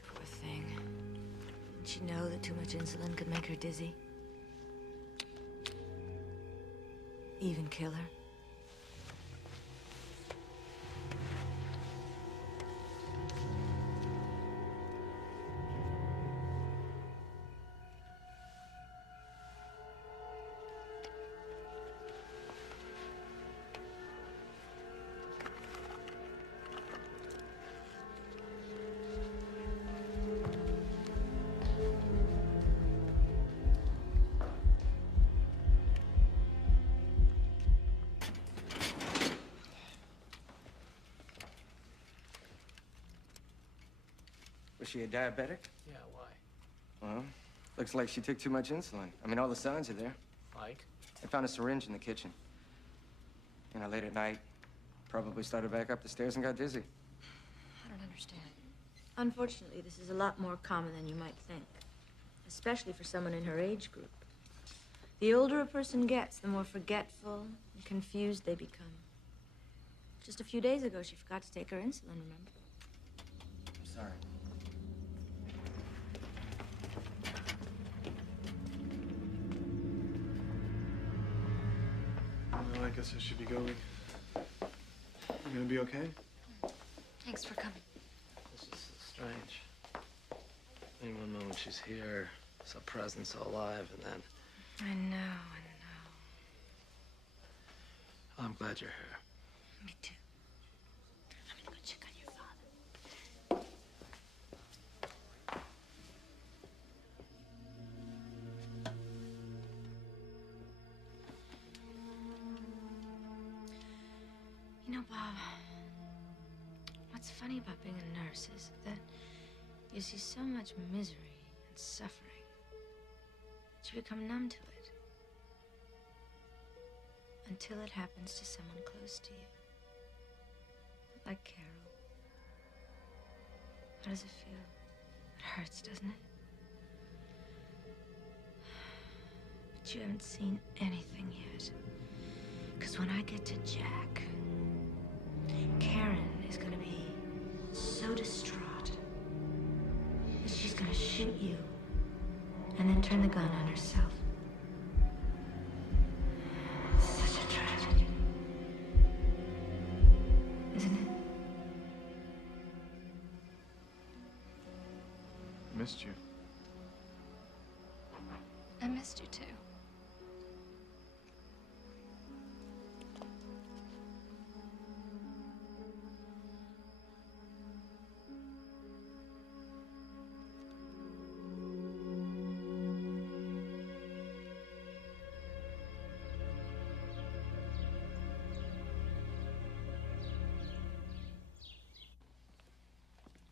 Poor thing. Did she know that too much insulin could make her dizzy? Even kill her? she a diabetic? Yeah, why? Well, looks like she took too much insulin. I mean, all the signs are there. Like? I found a syringe in the kitchen. You know, late at night, probably started back up the stairs and got dizzy. I don't understand. Unfortunately, this is a lot more common than you might think, especially for someone in her age group. The older a person gets, the more forgetful and confused they become. Just a few days ago, she forgot to take her insulin, remember? I'm sorry. Well, I guess I should be going. You gonna be okay? Thanks for coming. This is so strange. I mean, one moment she's here, so present, so alive, and then... I know. Oh, I'm glad you're here. Me too. I'm gonna go check on your father. You know, Bob, what's funny about being a nurse is that you see so much misery and suffering that you become numb to it until it happens to someone close to you. Like Carol. How does it feel? It hurts, doesn't it? But you haven't seen anything yet. Because when I get to Jack, Karen is gonna be so distraught that she's gonna shoot you and then turn the gun on herself. Such a tragedy. Isn't it? Missed you. I missed you too.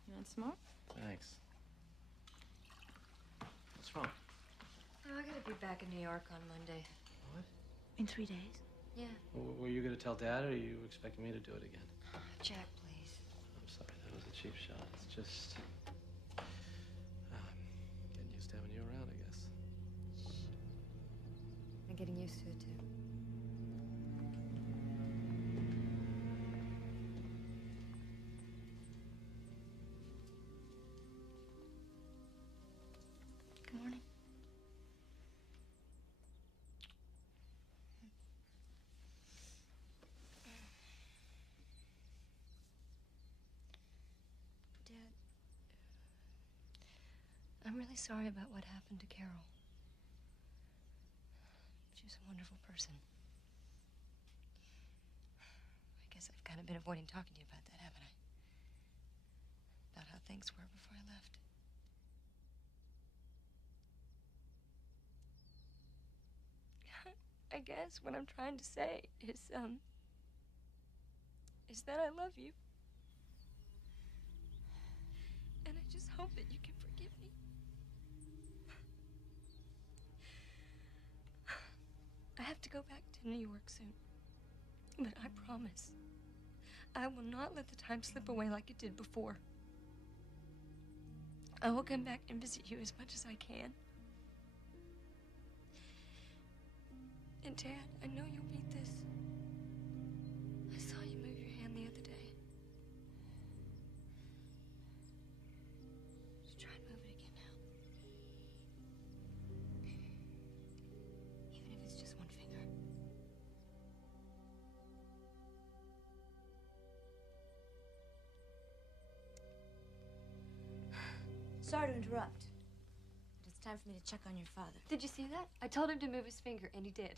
You want some more? Thanks. What's wrong? Oh, I gotta be back in New York on Monday. What? In 3 days? Yeah. Were you going to tell Dad, or are you expecting me to do it again? Jack, please. I'm sorry, that was a cheap shot. It's just... getting used to having you around, I guess. I'm getting used to it too. Good morning. Dad, I'm really sorry about what happened to Carol. She was a wonderful person. I guess I've kind of been avoiding talking to you about that, haven't I? About how things were before I left. I guess what I'm trying to say is that I love you. And I just hope that you can forgive me. I have to go back to New York soon. But I promise, I will not let the time slip away like it did before. I will come back and visit you as much as I can. And Dad, I know you'll beat this. I saw you move your hand the other day. Just try and move it again now. Even if it's just one finger. Sorry to interrupt, but it's time for me to check on your father. Did you see that? I told him to move his finger, and he did.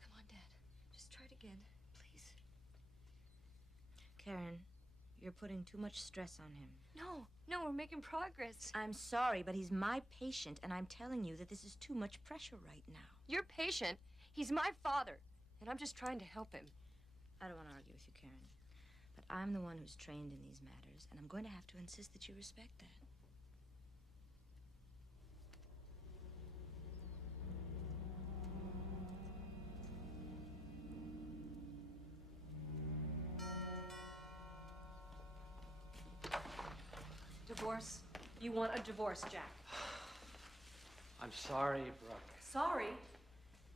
Come on, Dad. Just try it again, please. Karen, you're putting too much stress on him. No, we're making progress. I'm sorry, but he's my patient, and I'm telling you that this is too much pressure right now. You're patient. He's my father, and I'm just trying to help him. I don't want to argue with you, Karen, but I'm the one who's trained in these matters, and I'm going to have to insist that you respect that. divorce? You want a divorce, Jack? I'm sorry, Brooke. Sorry?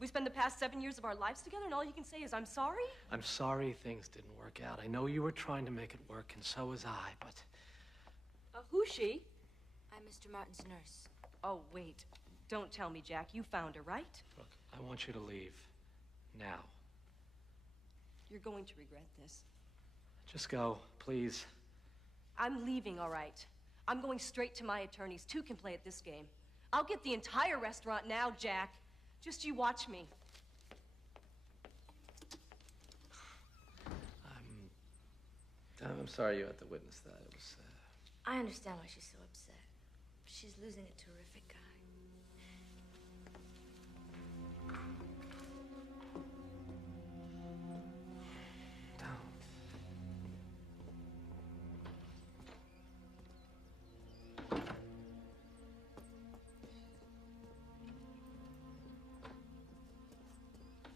We spent the past 7 years of our lives together, and all you can say is, I'm sorry? I'm sorry things didn't work out. I know you were trying to make it work, and so was I, but... Who's she? I'm Mr. Martin's nurse. Oh, wait. Don't tell me, Jack. You found her, right? Brooke, I want you to leave. Now. You're going to regret this. Just go, please. I'm leaving, all right. I'm going straight to my attorneys. Two can play at this game. I'll get the entire restaurant now, Jack. Just you watch me. I'm sorry you had to witness that. It was, I understand why she's so upset. She's losing a terrific guy.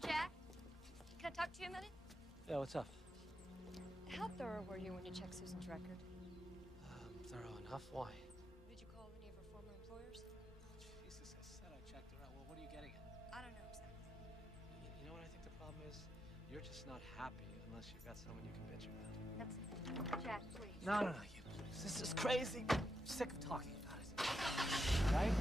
Jack, can I talk to you a minute? Yeah, what's up? How thorough were you when you checked Susan's record? Thorough enough? Why? Did you call any of her former employers? Jesus, I said I checked her out. Well, what are you getting at? I don't know exactly. You know what I think the problem is? You're just not happy unless you've got someone you can bitch about. That's it. Jack, please. No. This is crazy. I'm sick of talking about it. All right?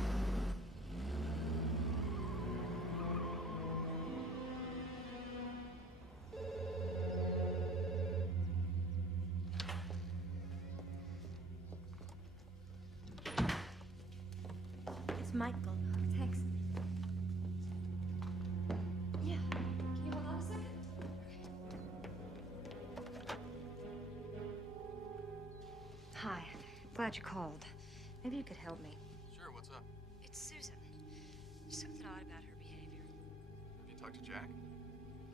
It's Michael. Thanks. Yeah. Can you hold on a second? Hi. Glad you called. Maybe you could help me. Sure, what's up? It's Susan. There's something odd about her behavior. Have you talked to Jack?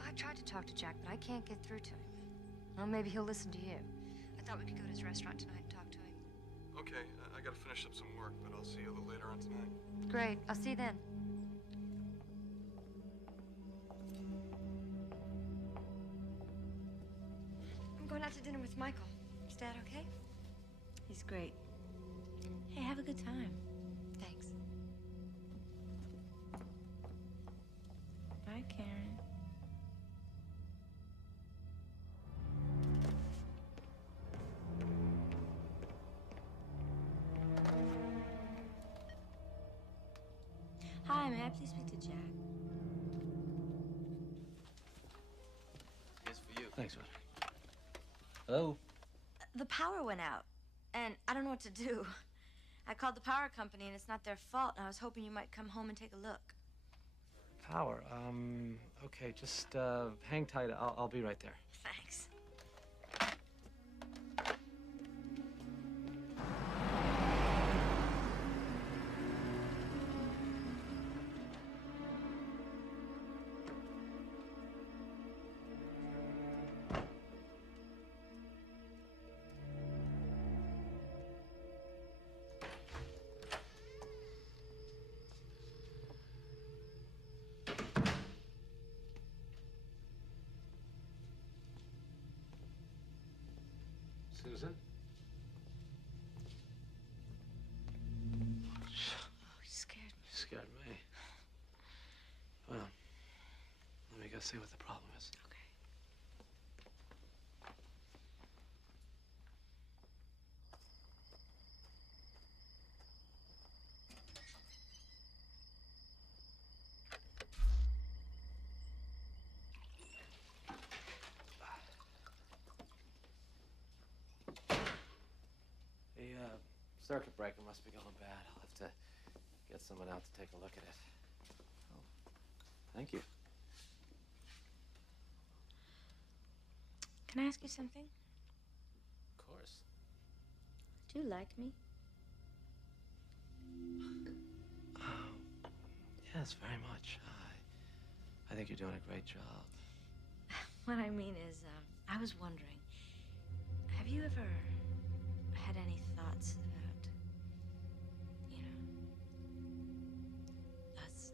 I tried to talk to Jack, but I can't get through to him. Well, maybe he'll listen to you. I thought we could go to his restaurant tonight and talk to him. Okay, I gotta finish up some work, but I'll see you a little later on tonight. Great. I'll see you then. I'm going out to dinner with Michael. Is Dad okay? He's great. Hey, have a good time. Thanks. Bye, Karen. Hi, may I please speak to Jack? It's for you. Thanks, bud. Hello? The power went out, and I don't know what to do. I called the power company, and it's not their fault, and I was hoping you might come home and take a look. Power. Okay, just hang tight. I'll be right there. Thanks. Susan? Oh, you scared me. You scared me. Well, let me go see what the problem is. Okay. The circuit breaker must be going bad. I'll have to get someone out to take a look at it. Oh, thank you. Can I ask you something? Of course. Do you like me? Oh, yes, very much. I think you're doing a great job. What I mean is, I was wondering, have you ever had any thoughts about, you know, us?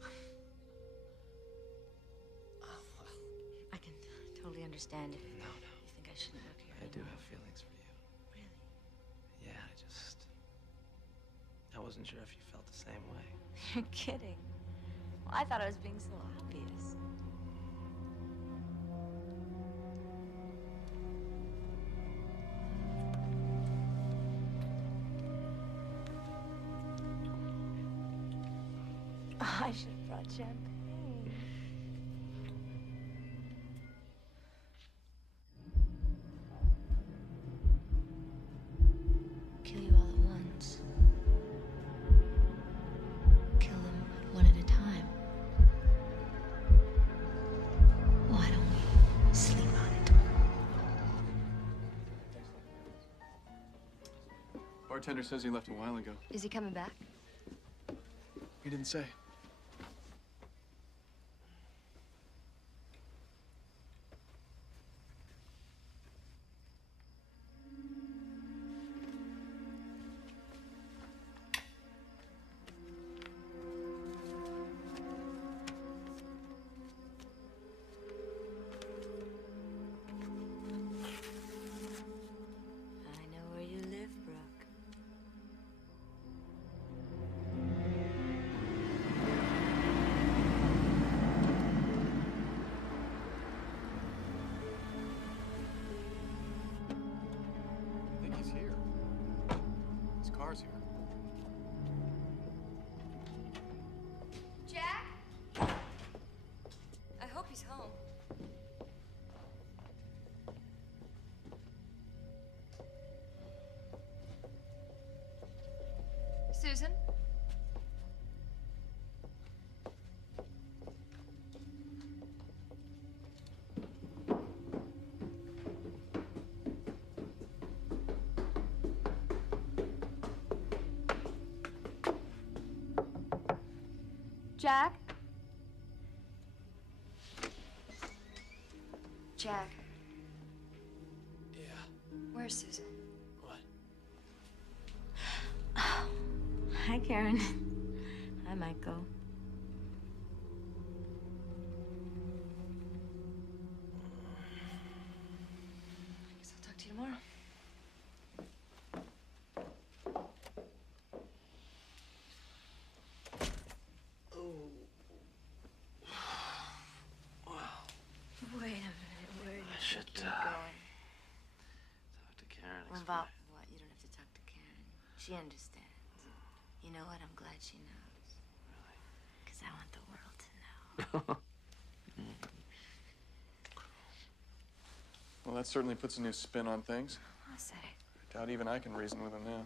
Oh, well. I can totally understand if No. you think I shouldn't work here I do anymore. have feelings for you. Really? Yeah, I just... wasn't sure if you felt the same way. You're kidding. Well, I thought I was being so obvious. Oh, I should have brought champagne. Kill you all at once. Kill them one at a time. Why don't we sleep on it? Bartender says he left a while ago. Is he coming back? He didn't say. I know where you live, Brooke. I think he's here. His car's here. Jack? I hope he's home. Susan? Jack? Jack. Yeah. Where's Susan? What? Hi, Karen. Hi, Michael. Guess I'll talk to you tomorrow. Wait a minute. Where do you I should, think you're going? Talk to Karen. About what? You don't have to talk to Karen. She understands. You know what? I'm glad she knows. Really? Because I want the world to know. Well, that certainly puts a new spin on things. I'll say. I doubt even I can reason with him now.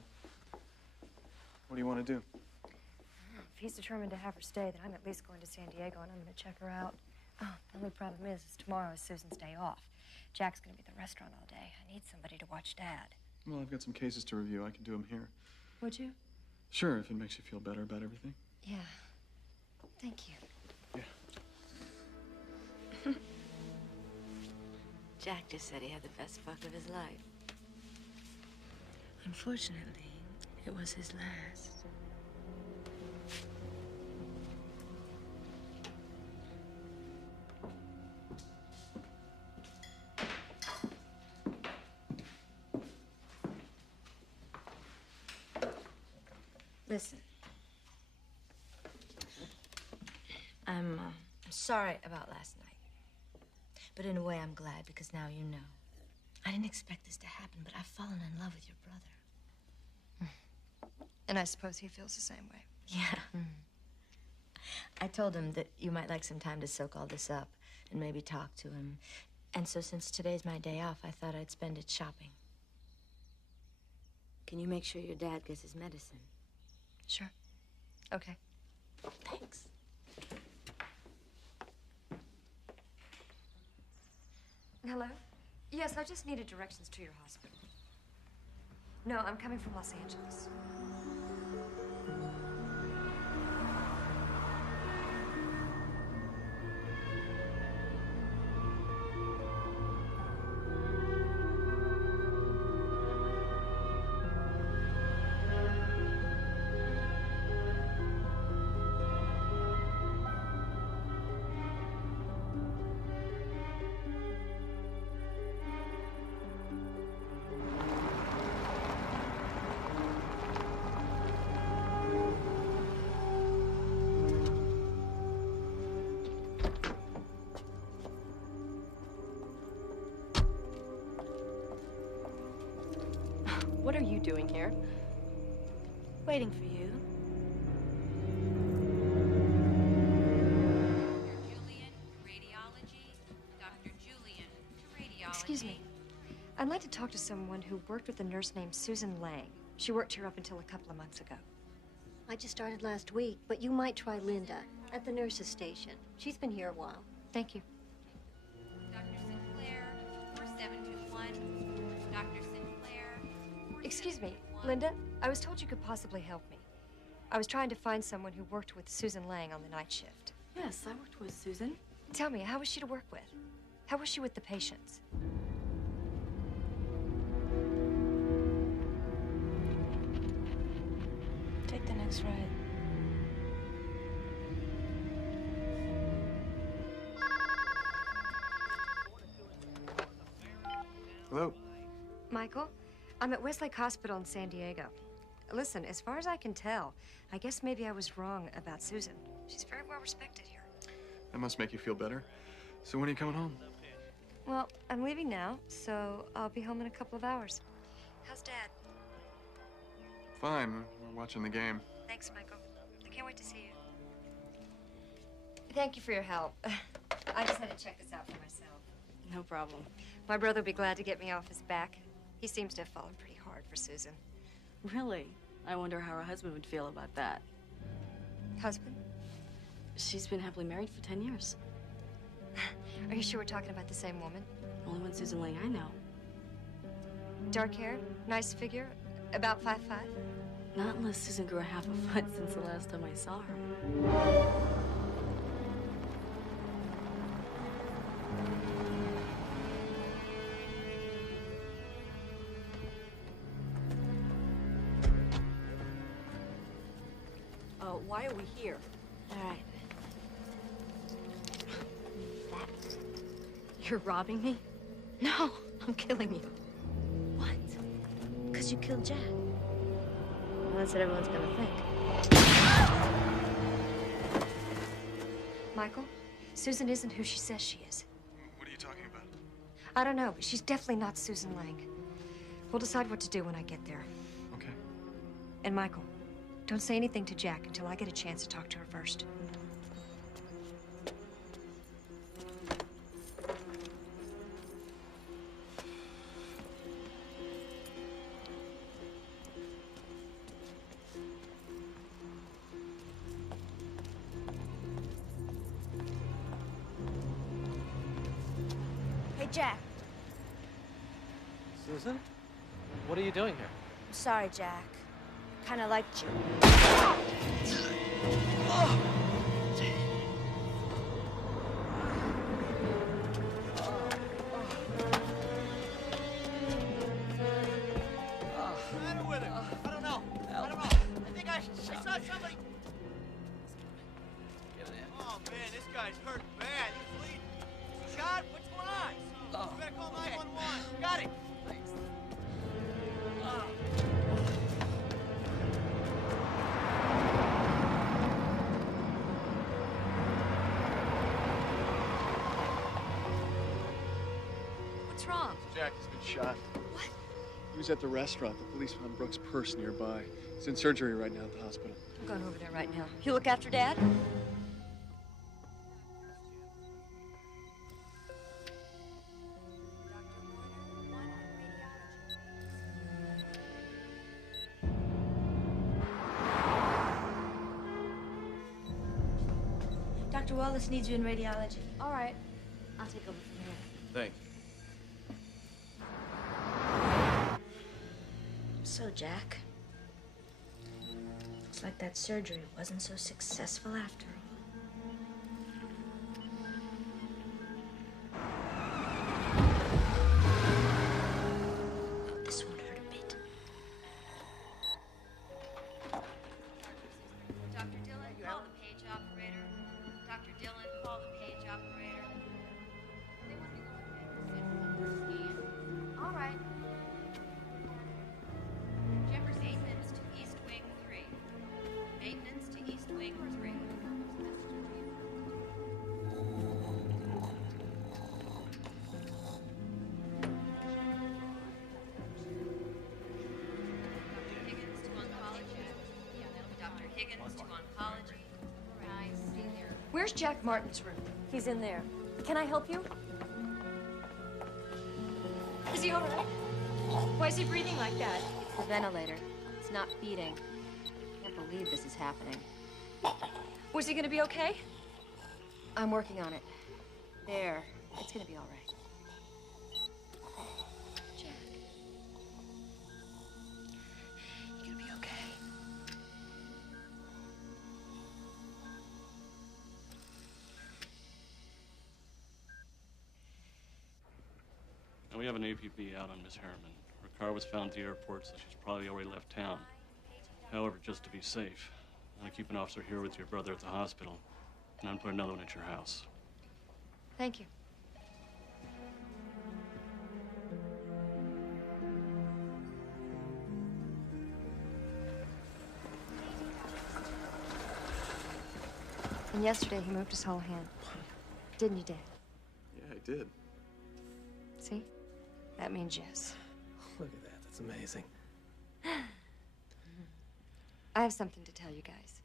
What do you want to do? If he's determined to have her stay, then I'm at least going to San Diego and I'm going to check her out. Oh, the only problem is tomorrow is Susan's day off. Jack's going to be at the restaurant all day. I need somebody to watch Dad. Well, I've got some cases to review. I can do them here. Would you? Sure, if it makes you feel better about everything. Yeah. Thank you. Jack just said he had the best fuck of his life. Unfortunately, it was his last. Listen. I'm sorry about last night. But in a way, I'm glad because now you know. I didn't expect this to happen, but I've fallen in love with your brother. And I suppose he feels the same way. Yeah. I told him that you might like some time to soak all this up and maybe talk to him. And so since today's my day off, I thought I'd spend it shopping. Can you make sure your dad gets his medicine? Sure. Okay. Thanks. Hello? Yes, I just needed directions to your hospital. No, I'm coming from Los Angeles. doing here? Waiting for you. Excuse me. I'd like to talk to someone who worked with a nurse named Susan Lang. She worked here up until a couple of months ago. I just started last week, but you might try Linda at the nurse's station. She's been here a while. Thank you. Dr. Sinclair, 4721. Dr. Sinclair. Excuse me, Linda. I was told you could possibly help me. I was trying to find someone who worked with Susan Lang on the night shift. Yes, I worked with Susan. Tell me, how was she to work with? How was she with the patients? Take the next ride. Hello? Michael, I'm at Westlake Hospital in San Diego. Listen, as far as I can tell, I guess maybe I was wrong about Susan. She's very well respected here. That must make you feel better. So when are you coming home? Well, I'm leaving now, so I'll be home in a couple of hours. How's Dad? Fine. We're watching the game. Thanks, Michael. I can't wait to see you. Thank you for your help. I just had to check this out for myself. No problem. My brother will be glad to get me off his back. He seems to have fallen pretty hard for Susan. Really? I wonder how her husband would feel about that. Husband? She's been happily married for 10 years. Are you sure we're talking about the same woman? Only one Susan Lang I know. Dark hair, nice figure, about 5'5". Not unless Susan grew a half a foot since the last time I saw her. Why are we here? All right. You're robbing me? No, I'm killing you. What? Because you killed Jack. Well, that's what everyone's gonna think. Michael, Susan isn't who she says she is. What are you talking about? I don't know, but she's definitely not Susan Lang. We'll decide what to do when I get there. Okay. And Michael, don't say anything to Jack until I get a chance to talk to her first. Hey, Jack. Susan? What are you doing here? I'm sorry, Jack. Kind of liked you. Guy's hurt bad. He's bleeding. Scott, what's going on? You better call 911. Got it. Thanks. What's wrong? Jack has been shot. What? He was at the restaurant. The police found Brooks' purse nearby. He's in surgery right now at the hospital. I'm going over there right now. You look after Dad? Dr. Wallace needs you in radiology. All right. I'll take over from here. Thanks. So, Jack, looks like that surgery wasn't so successful after all. This won't hurt a bit. Dr. Dillon, call the page operator. Dr. Dillon, call the page operator. They want to go ahead and send one more scan. All right. Jefferson Maintenance to East Wing 3. Maintenance to East Wing 3. Where's Jack Martin's room? He's in there. Can I help you? Is he all right? Why is he breathing like that? It's the ventilator. It's not feeding. Can't believe this is happening. Was he gonna be okay? I'm working on it. There. It's gonna be all right. Jack. You're gonna be okay. Now, we have an APB out on Miss Harriman. Her car was found at the airport, so she's probably already left town. However, just to be safe, I'm gonna keep an officer here with your brother at the hospital, and I'm gonna put another one at your house. Thank you. And yesterday he moved his whole hand. Didn't you, Dad? Yeah, I did. See? That means yes. Look at that. That's amazing. I have something to tell you guys.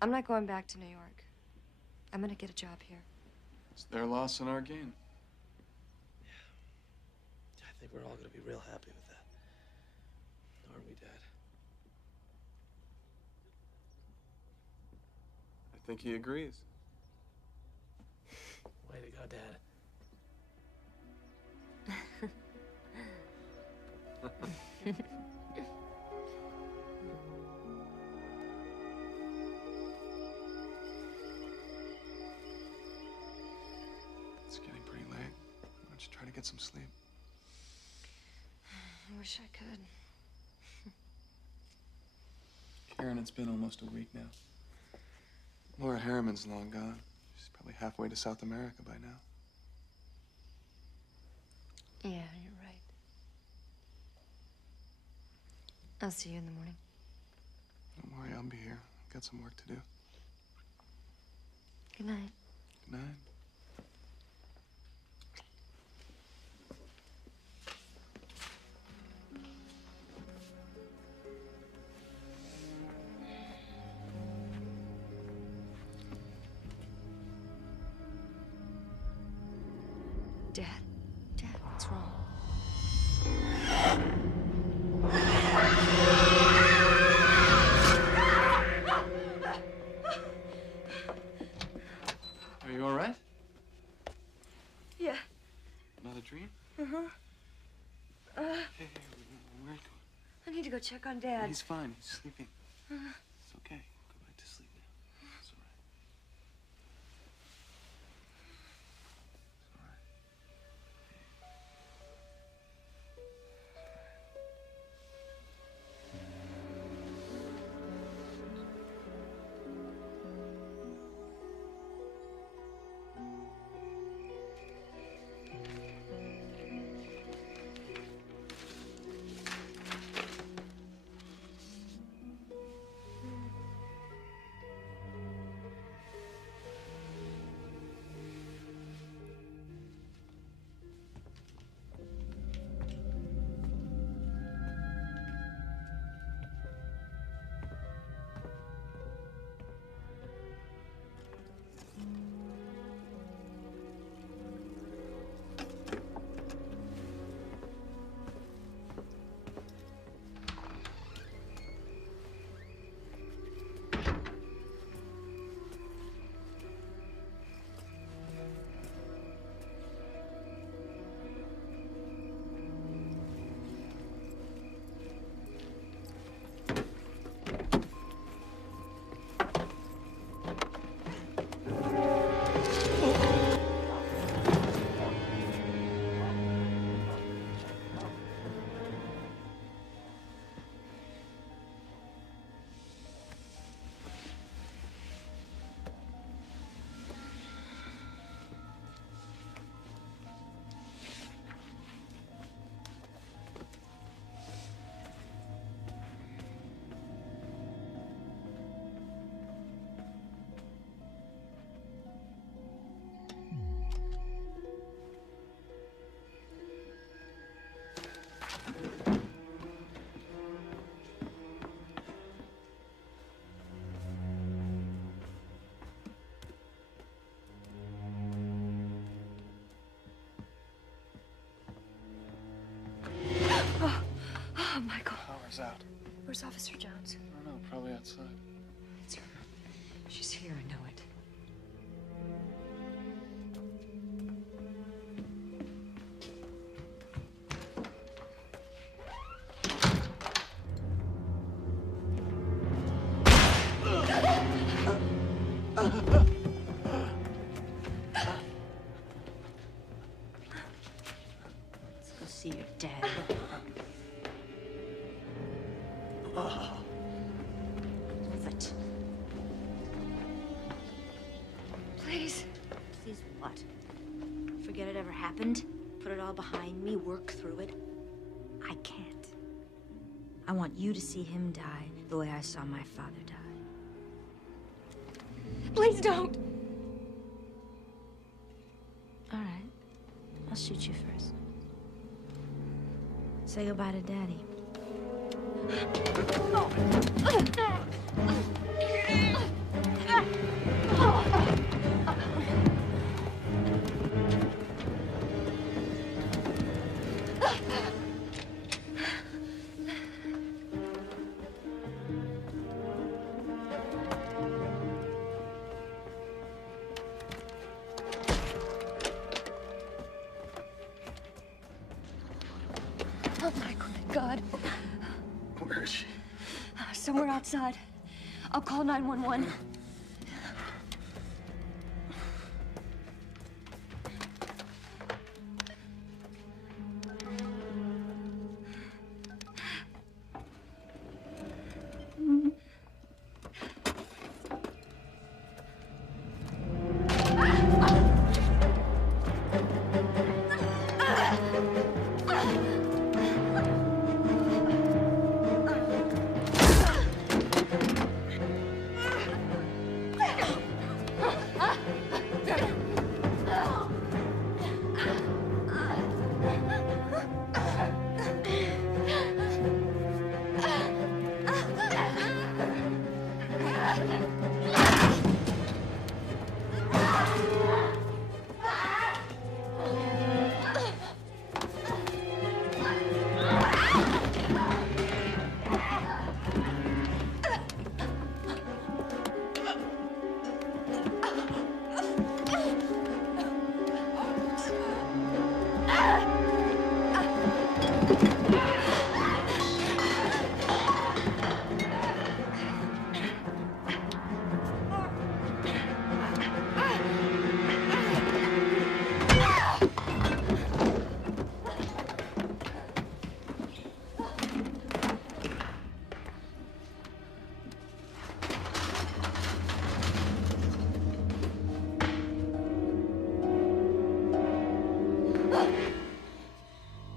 I'm not going back to New York. I'm gonna get a job here. It's their loss and our gain. I think we're all gonna be real happy with that. Aren't we, Dad? I think he agrees. Way to go, Dad. It's getting pretty late. Why don't you try to get some sleep? I wish I could. Karen, it's been almost a week now. Laura Harriman's long gone. She's probably halfway to South America by now. Yeah, you're right. I'll see you in the morning. Don't worry, I'll be here. I've got some work to do. Good night. Good night. Dad? Dad, what's wrong? Are you all right? Yeah. Another dream? Uh-huh. Hey, where are you I need to go check on going? Dad. He's fine. He's sleeping. Uh, It's okay. Go back to sleep now. It's all right. It's all right. She's out. Where's Officer Jones? I don't know, probably outside. It's her. She's here, I know it. Let's go see your dad. Move it. Please. Please what? Forget it ever happened? Put it all behind me, work through it? I can't. I want you to see him die the way I saw my father die. Please don't. All right. I'll shoot you first. Say goodbye to Daddy. Oh my God. Where is she? Somewhere outside. I'll call 911.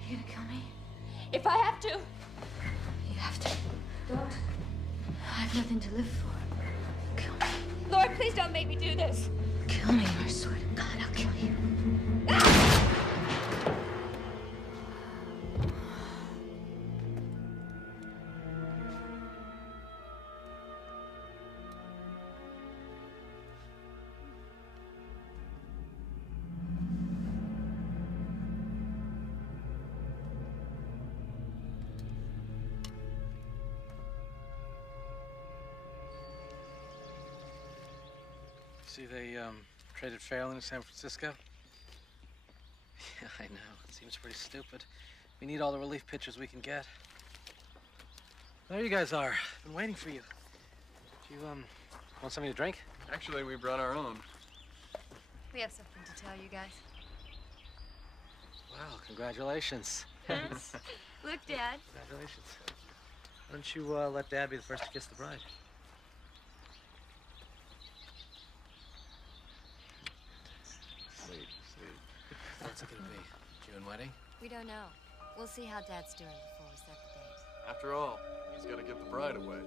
You gonna kill me? If I have to. You have to. Don't. I have nothing to live for. Kill me. Lord, please don't make me do this. Kill me, I swear to God, I'll kill you. See, they traded Fairland to San Francisco? Yeah, I know. It seems pretty stupid. We need all the relief pitchers we can get. There you guys are. Been waiting for you. Do you, want something to drink? Actually, we brought our own. We have something to tell you guys. Wow, congratulations. Look, Dad. Congratulations. Why don't you let Dad be the first to kiss the bride? Sweet, sweet. What's it gonna be? June wedding? We don't know. We'll see how Dad's doing before we set the date. After all, he's got to get the bride away.